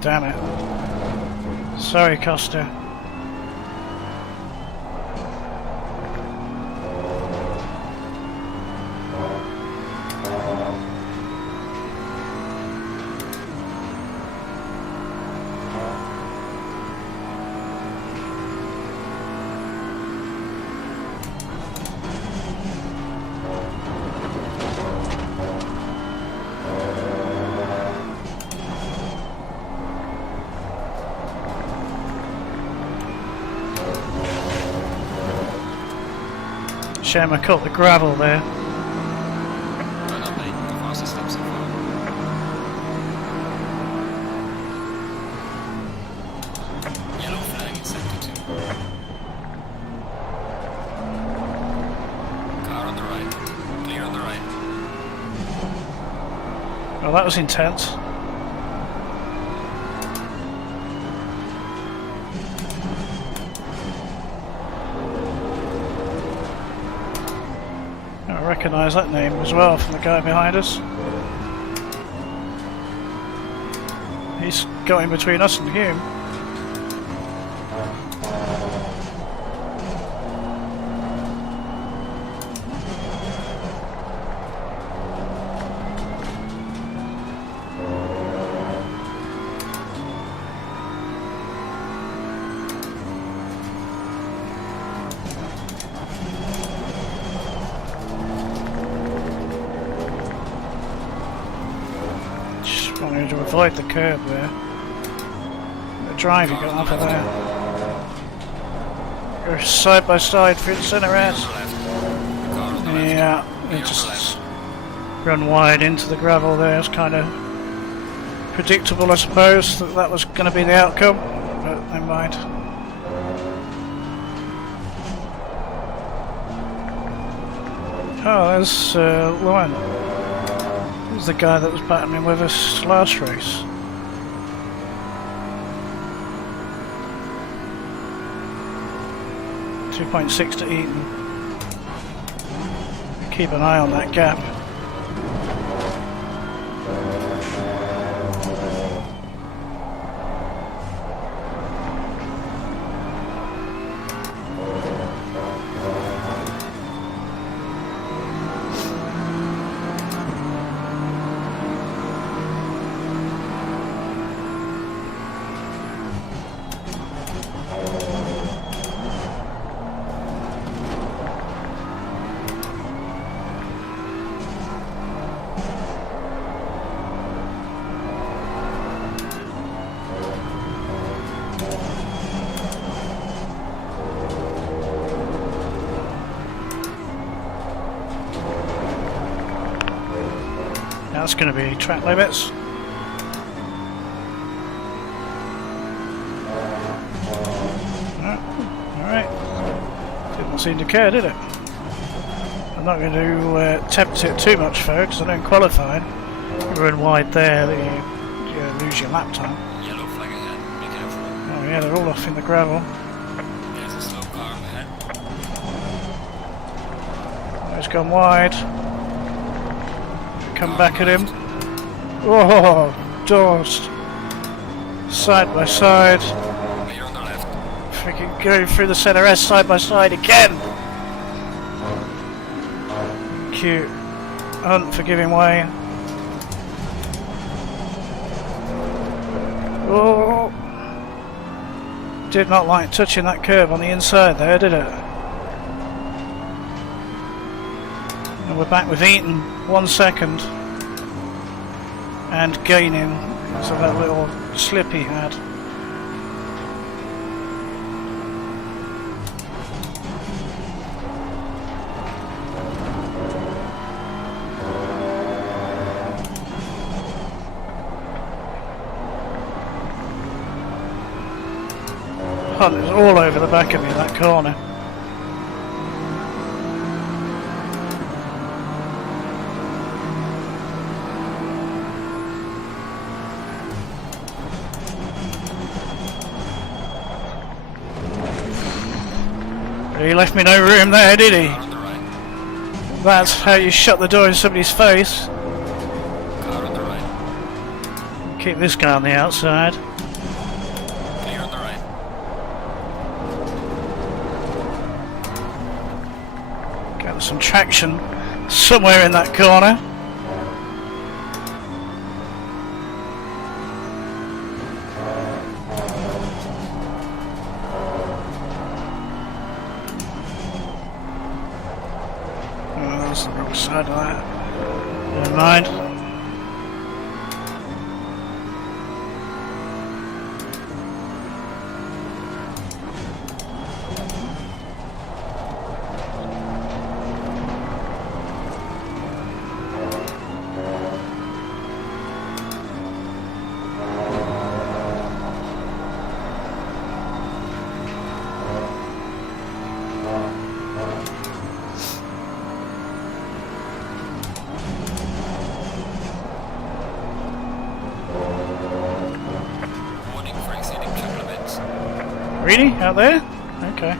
Damn it. Sorry, Costa. Shame I caught the gravel there. Well done, mate. The fastest lap so far. Yellow flag in sector 2. Car on the right. Clear on the right. Well, that was intense. I recognise that name as well from the guy behind us. He's got in between us and Hume. Wanted to avoid the curb there. The drive you got off of there. You're side by side through the centre S. Yeah, it just run wide into the gravel there. It's kind of predictable, I suppose, that that was going to be the outcome, but never mind. Oh, there's Lauren. He's the guy that was battling with us last race. .6 to Eaton. Keep an eye on that gap. That's going to be track limits. Alright. Didn't seem to care, did it? I'm not going to tempt it too much, folks. I don't qualify. You run wide there, that you lose your lap time. Yellow flag ahead. Be careful. Oh yeah, they're all off in the gravel. There's a slow car ahead. It's gone wide. Come back at him. Oh, dorsed. Side by side. Clear on the left. Freaking going through the centre S side by side again. Cute. Hunt for giving way. Oh. Did not like touching that curb on the inside there, did it? And we're back with Eaton, 1 second, and gaining because of that little slip he had. Hunt is all over the back of me, that corner. He left me no room there, did he? Car on the right. That's how you shut the door in somebody's face. Car on the right. Keep this guy on the outside. Clear on the right. Got some traction somewhere in that corner. That's the wrong side of that. Never mind. Really? Out there? Okay.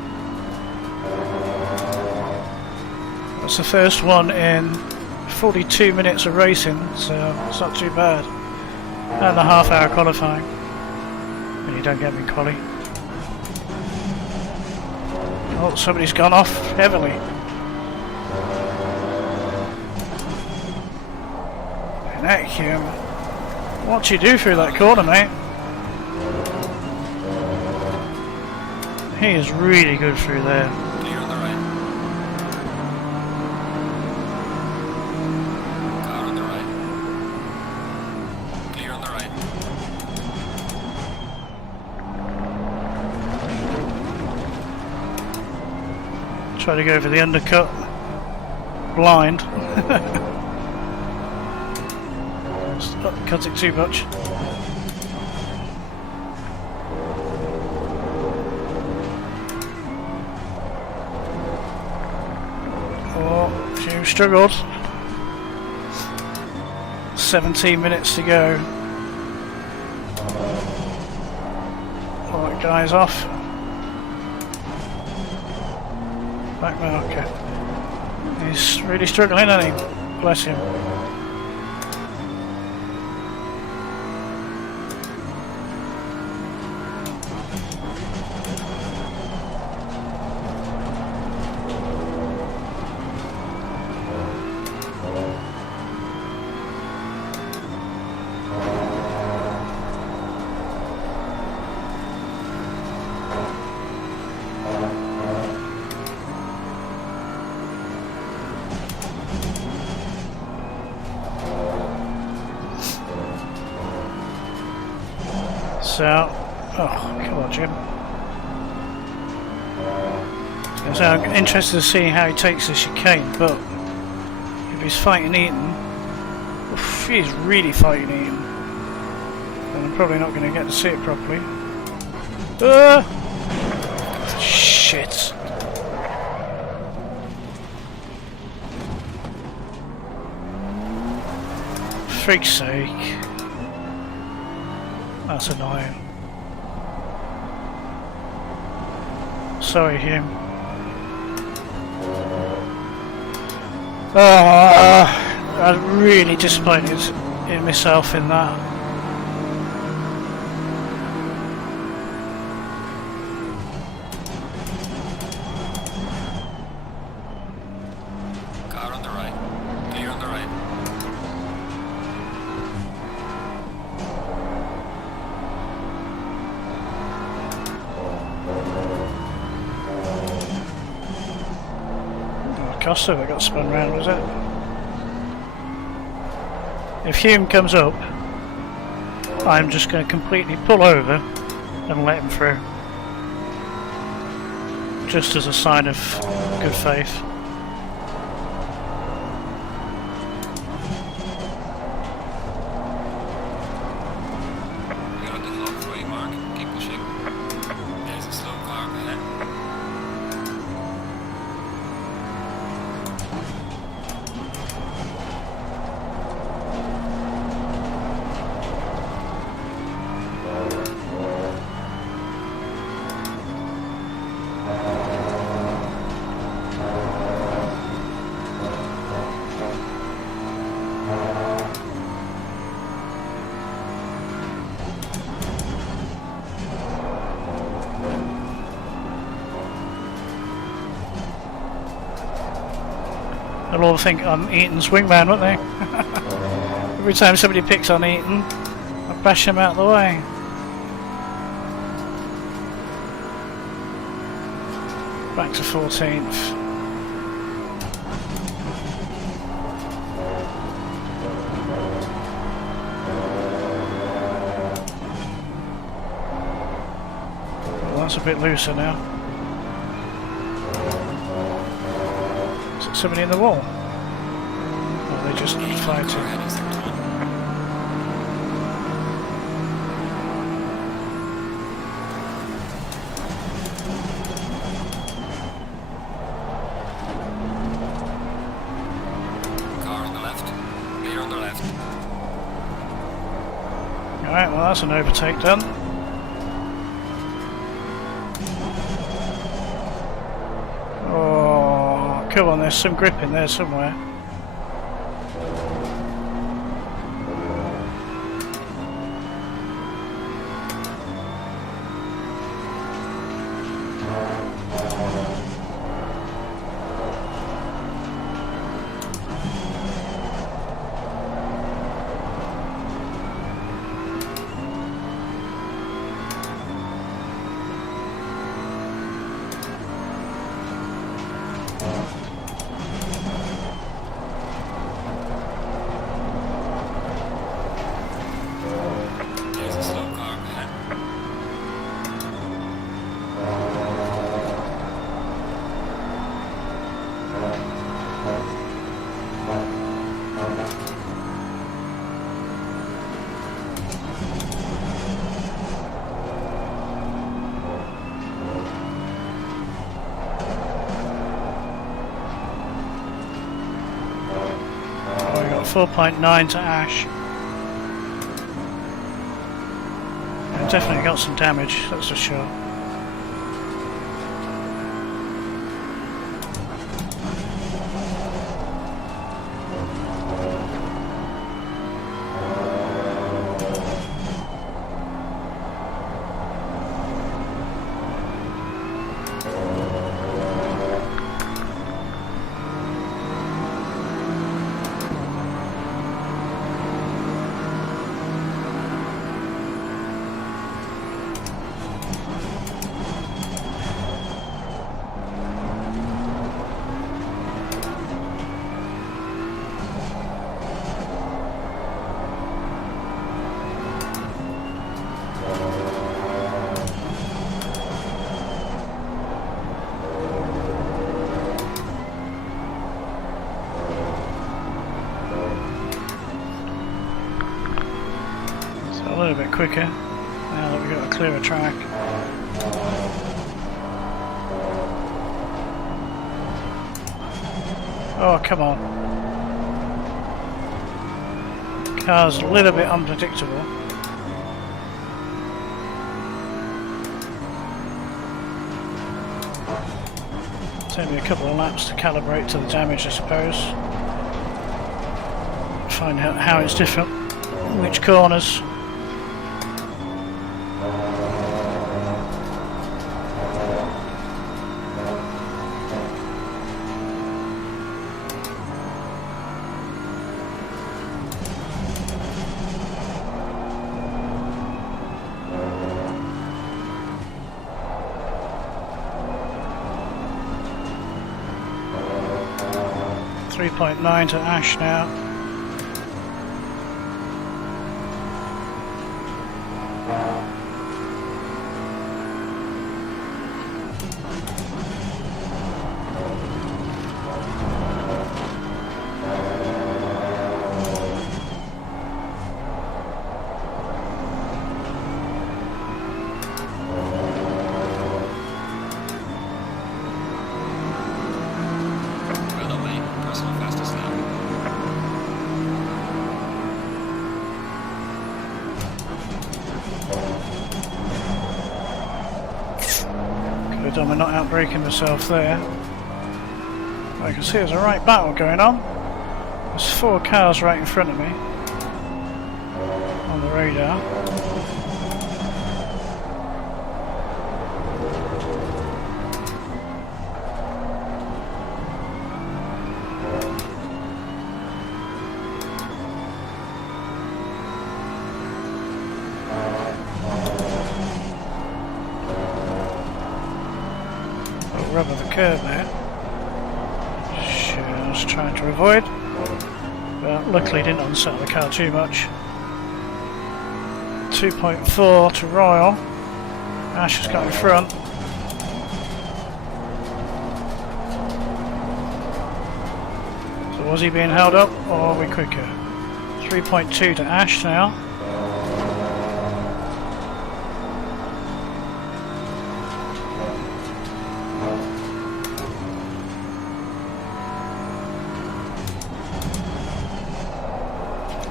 That's the first one in 42 minutes of racing, so it's not too bad. And a half-hour qualifying. And you don't get me Quali. Oh, somebody's gone off heavily. Heck, what you do through that corner, mate? He is really good through there. Clear on the right. Car on the right. Clear on the right. Try to go for the undercut. Blind. Cut it too much. Oh, Hume struggled. 17 minutes to go. Oh, that guy's off. Back marker. He's really struggling, isn't he? Bless him. So, oh, come on, Jim. So I'm interested to see how he takes the chicane, but if he's fighting Eaton, oof, he's really fighting Eaton. And I'm probably not going to get to see it properly. Shit. Freak's sake. That's annoying. Sorry, Hume. I'm really disappointed in myself in that. Car on the right. Clear on the right. Costa that got spun round, was it? If Hume comes up, I'm just going to completely pull over and let him through. Just as a sign of good faith. You're at the halfway mark. Keep pushing. There's a slow car up ahead. They'll all think I'm Eaton's wingman, won't they? Every time somebody picks on Eaton, I bash him out of the way. Back to 14th. Well, that's a bit looser now. Is it somebody in the wall? Or they just fighting? Car ahead in sector 1. Car on the left. Clear on the left. Alright, well that's an overtake done. come on, there's some grip in there somewhere. There's a slow car up ahead. Oh, we got 4.9 to Ash. Definitely got some damage, that's for sure. A little bit quicker now that we've got a clearer track. Oh, come on. Car's a little bit unpredictable. Take me a couple of laps to calibrate to the damage, I suppose. Find out how it's different, which corners. .9 to Ash now. We're not outbraking myself there. I can see there's a right battle going on. There's 4 cars right in front of me on the radar. Rubber the curve there. I was trying to avoid, but luckily didn't unsettle the car too much. 2.4 to Royal. Ash has got in front. So was he being held up, or are we quicker? 3.2 to Ash now.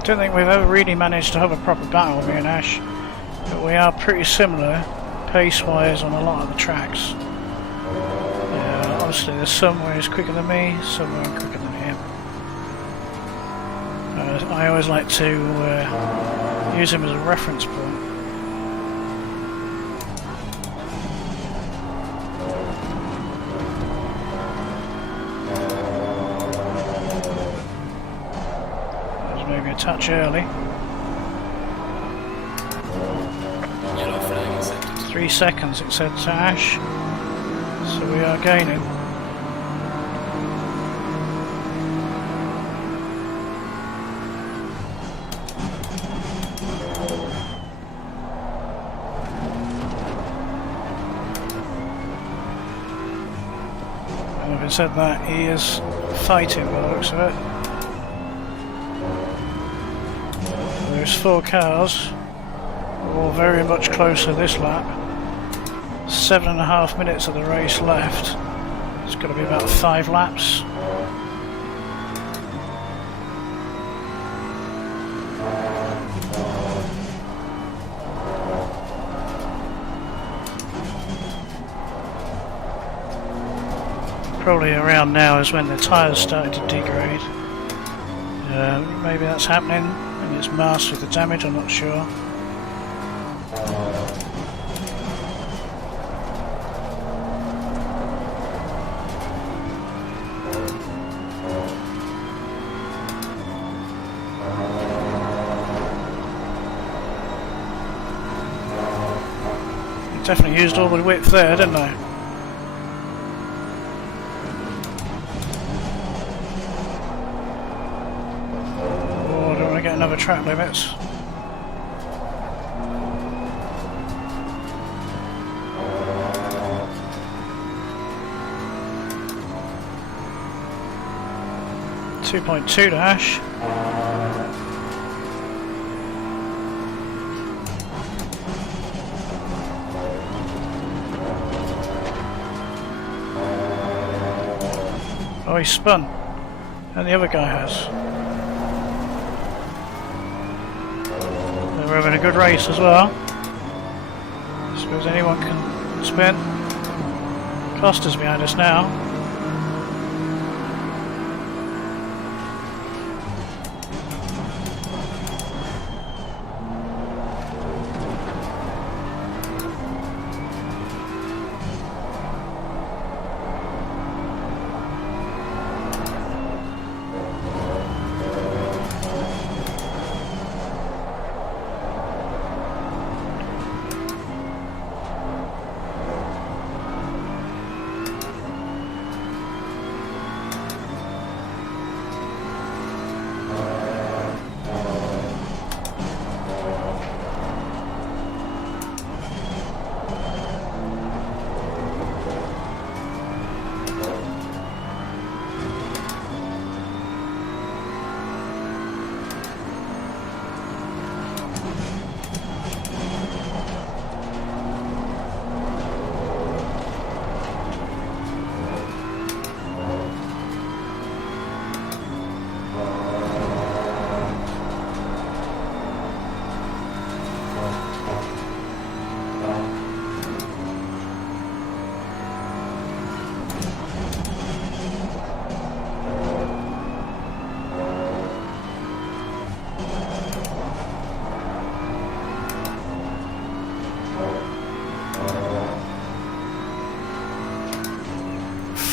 I don't think we've ever really managed to have a proper battle, me and Ash, but we are pretty similar pace-wise on a lot of the tracks. Obviously there's somewhere he's quicker than me, somewhere I'm quicker than him. I always like to use him as a reference point. Maybe a touch early. Yellow flag accepted. 3 seconds it said to Ash. So we are gaining. And having said that, he is fighting by the looks of it. There's 4 cars, all very much closer this lap. 7.5 minutes of the race left. It's got to be about 5 laps. Probably around now is when the tyres started to degrade. Maybe that's happening. And it's masked with the damage, I'm not sure. Definitely used all the width there, didn't I? Another track limits. .2 dash. Oh, he spun, and the other guy has. We're having a good race as well. I suppose anyone can spin. Costa's behind us now.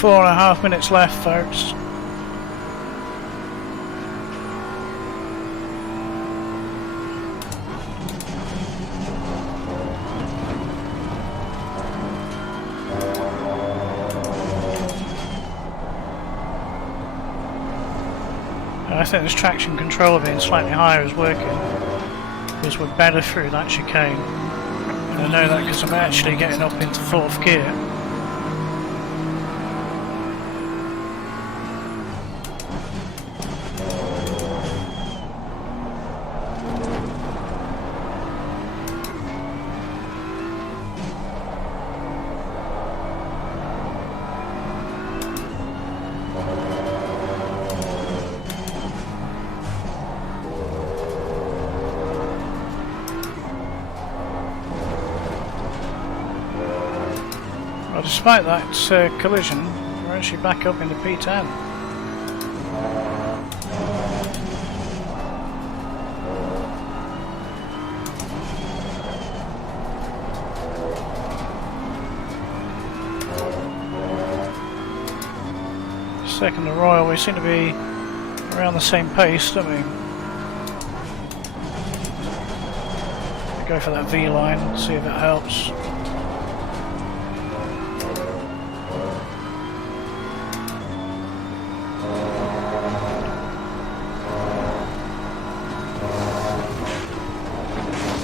Four and a half minutes left, folks. I think this traction control being slightly higher is working because we're better through that chicane. And I know that because I'm actually getting up into 4th gear. Despite that collision, we're we're actually back up into P10. Second to Royal, we seem to be around the same pace, don't we? Go for that V line, see if it helps.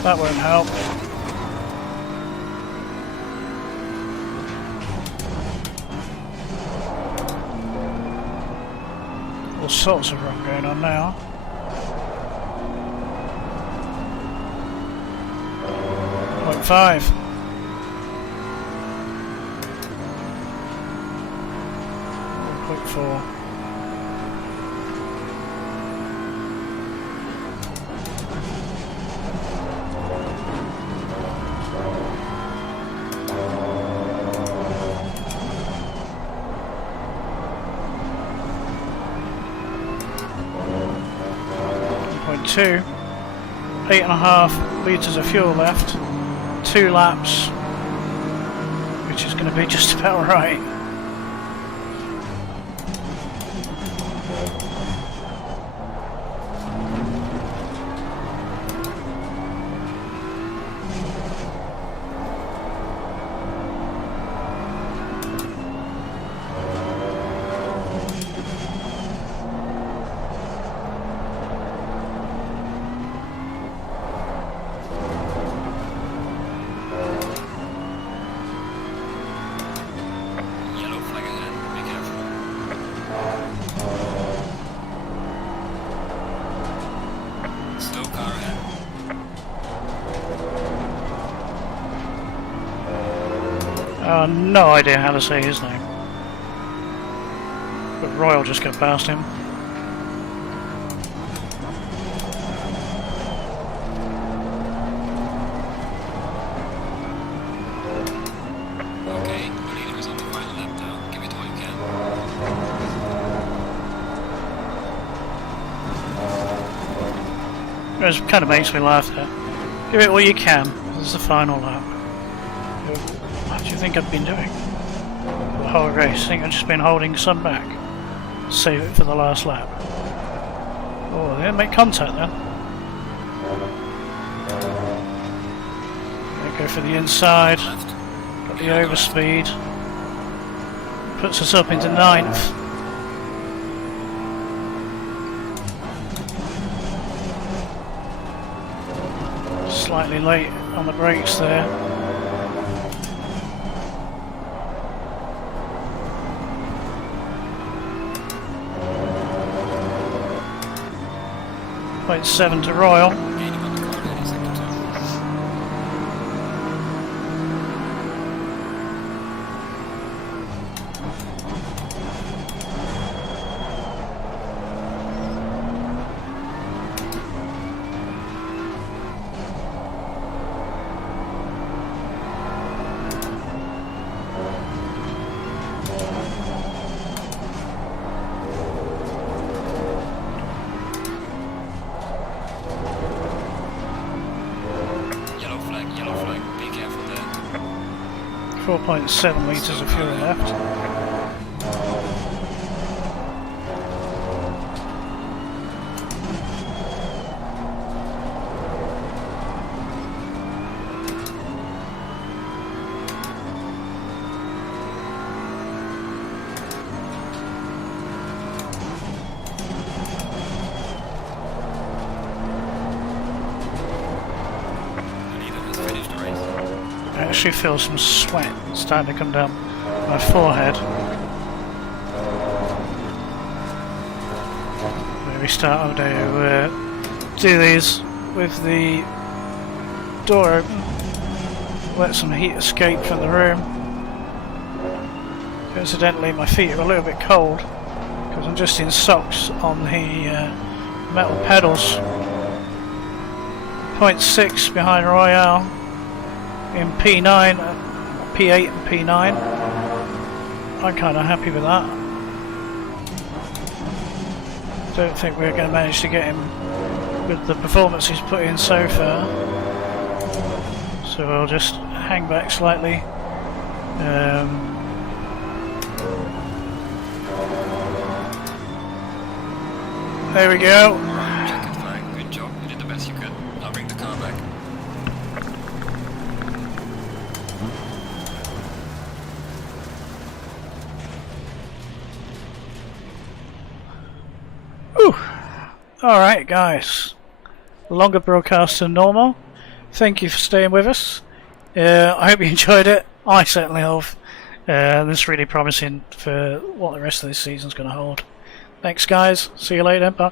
That won't help. All sorts of run going on now. Point 5. Point 4. Point 2. 8.5 litres of fuel left. 2 laps, which is going to be just about right. No idea how to say his name. But Royal just got past him. Okay, the leader is on the final lap now. Give it all you can. It kind of makes me laugh there. Give it all you can. This is the final lap. What do you think I've been doing? The whole race. I think I've just been holding some back. Save it for the last lap. Oh, they didn't make contact then. They go for the inside. Got the overspeed. Puts us up into 9th. Slightly late on the brakes there. Point 7 to Royal. Yellow flag, be careful there. 4.7 litres of fuel left. I actually feel some sweat starting to come down my forehead. We start to do these with the door open, let some heat escape from the room. Coincidentally, my feet are a little bit cold because I'm just in socks on the metal pedals. 0.6 behind Royale in P9, P8 and P9. I'm kind of happy with that. Don't think we're going to manage to get him with the performance he's put in so far. So we'll just hang back slightly. There we go. Check it, fine. Good job. You did the best you could. I'll bring the car back. Whew. Alright guys, longer broadcast than normal. Thank you for staying with us. I hope you enjoyed it. I certainly have. This is really promising for what the rest of this season's going to hold. Thanks guys, see you later, bye.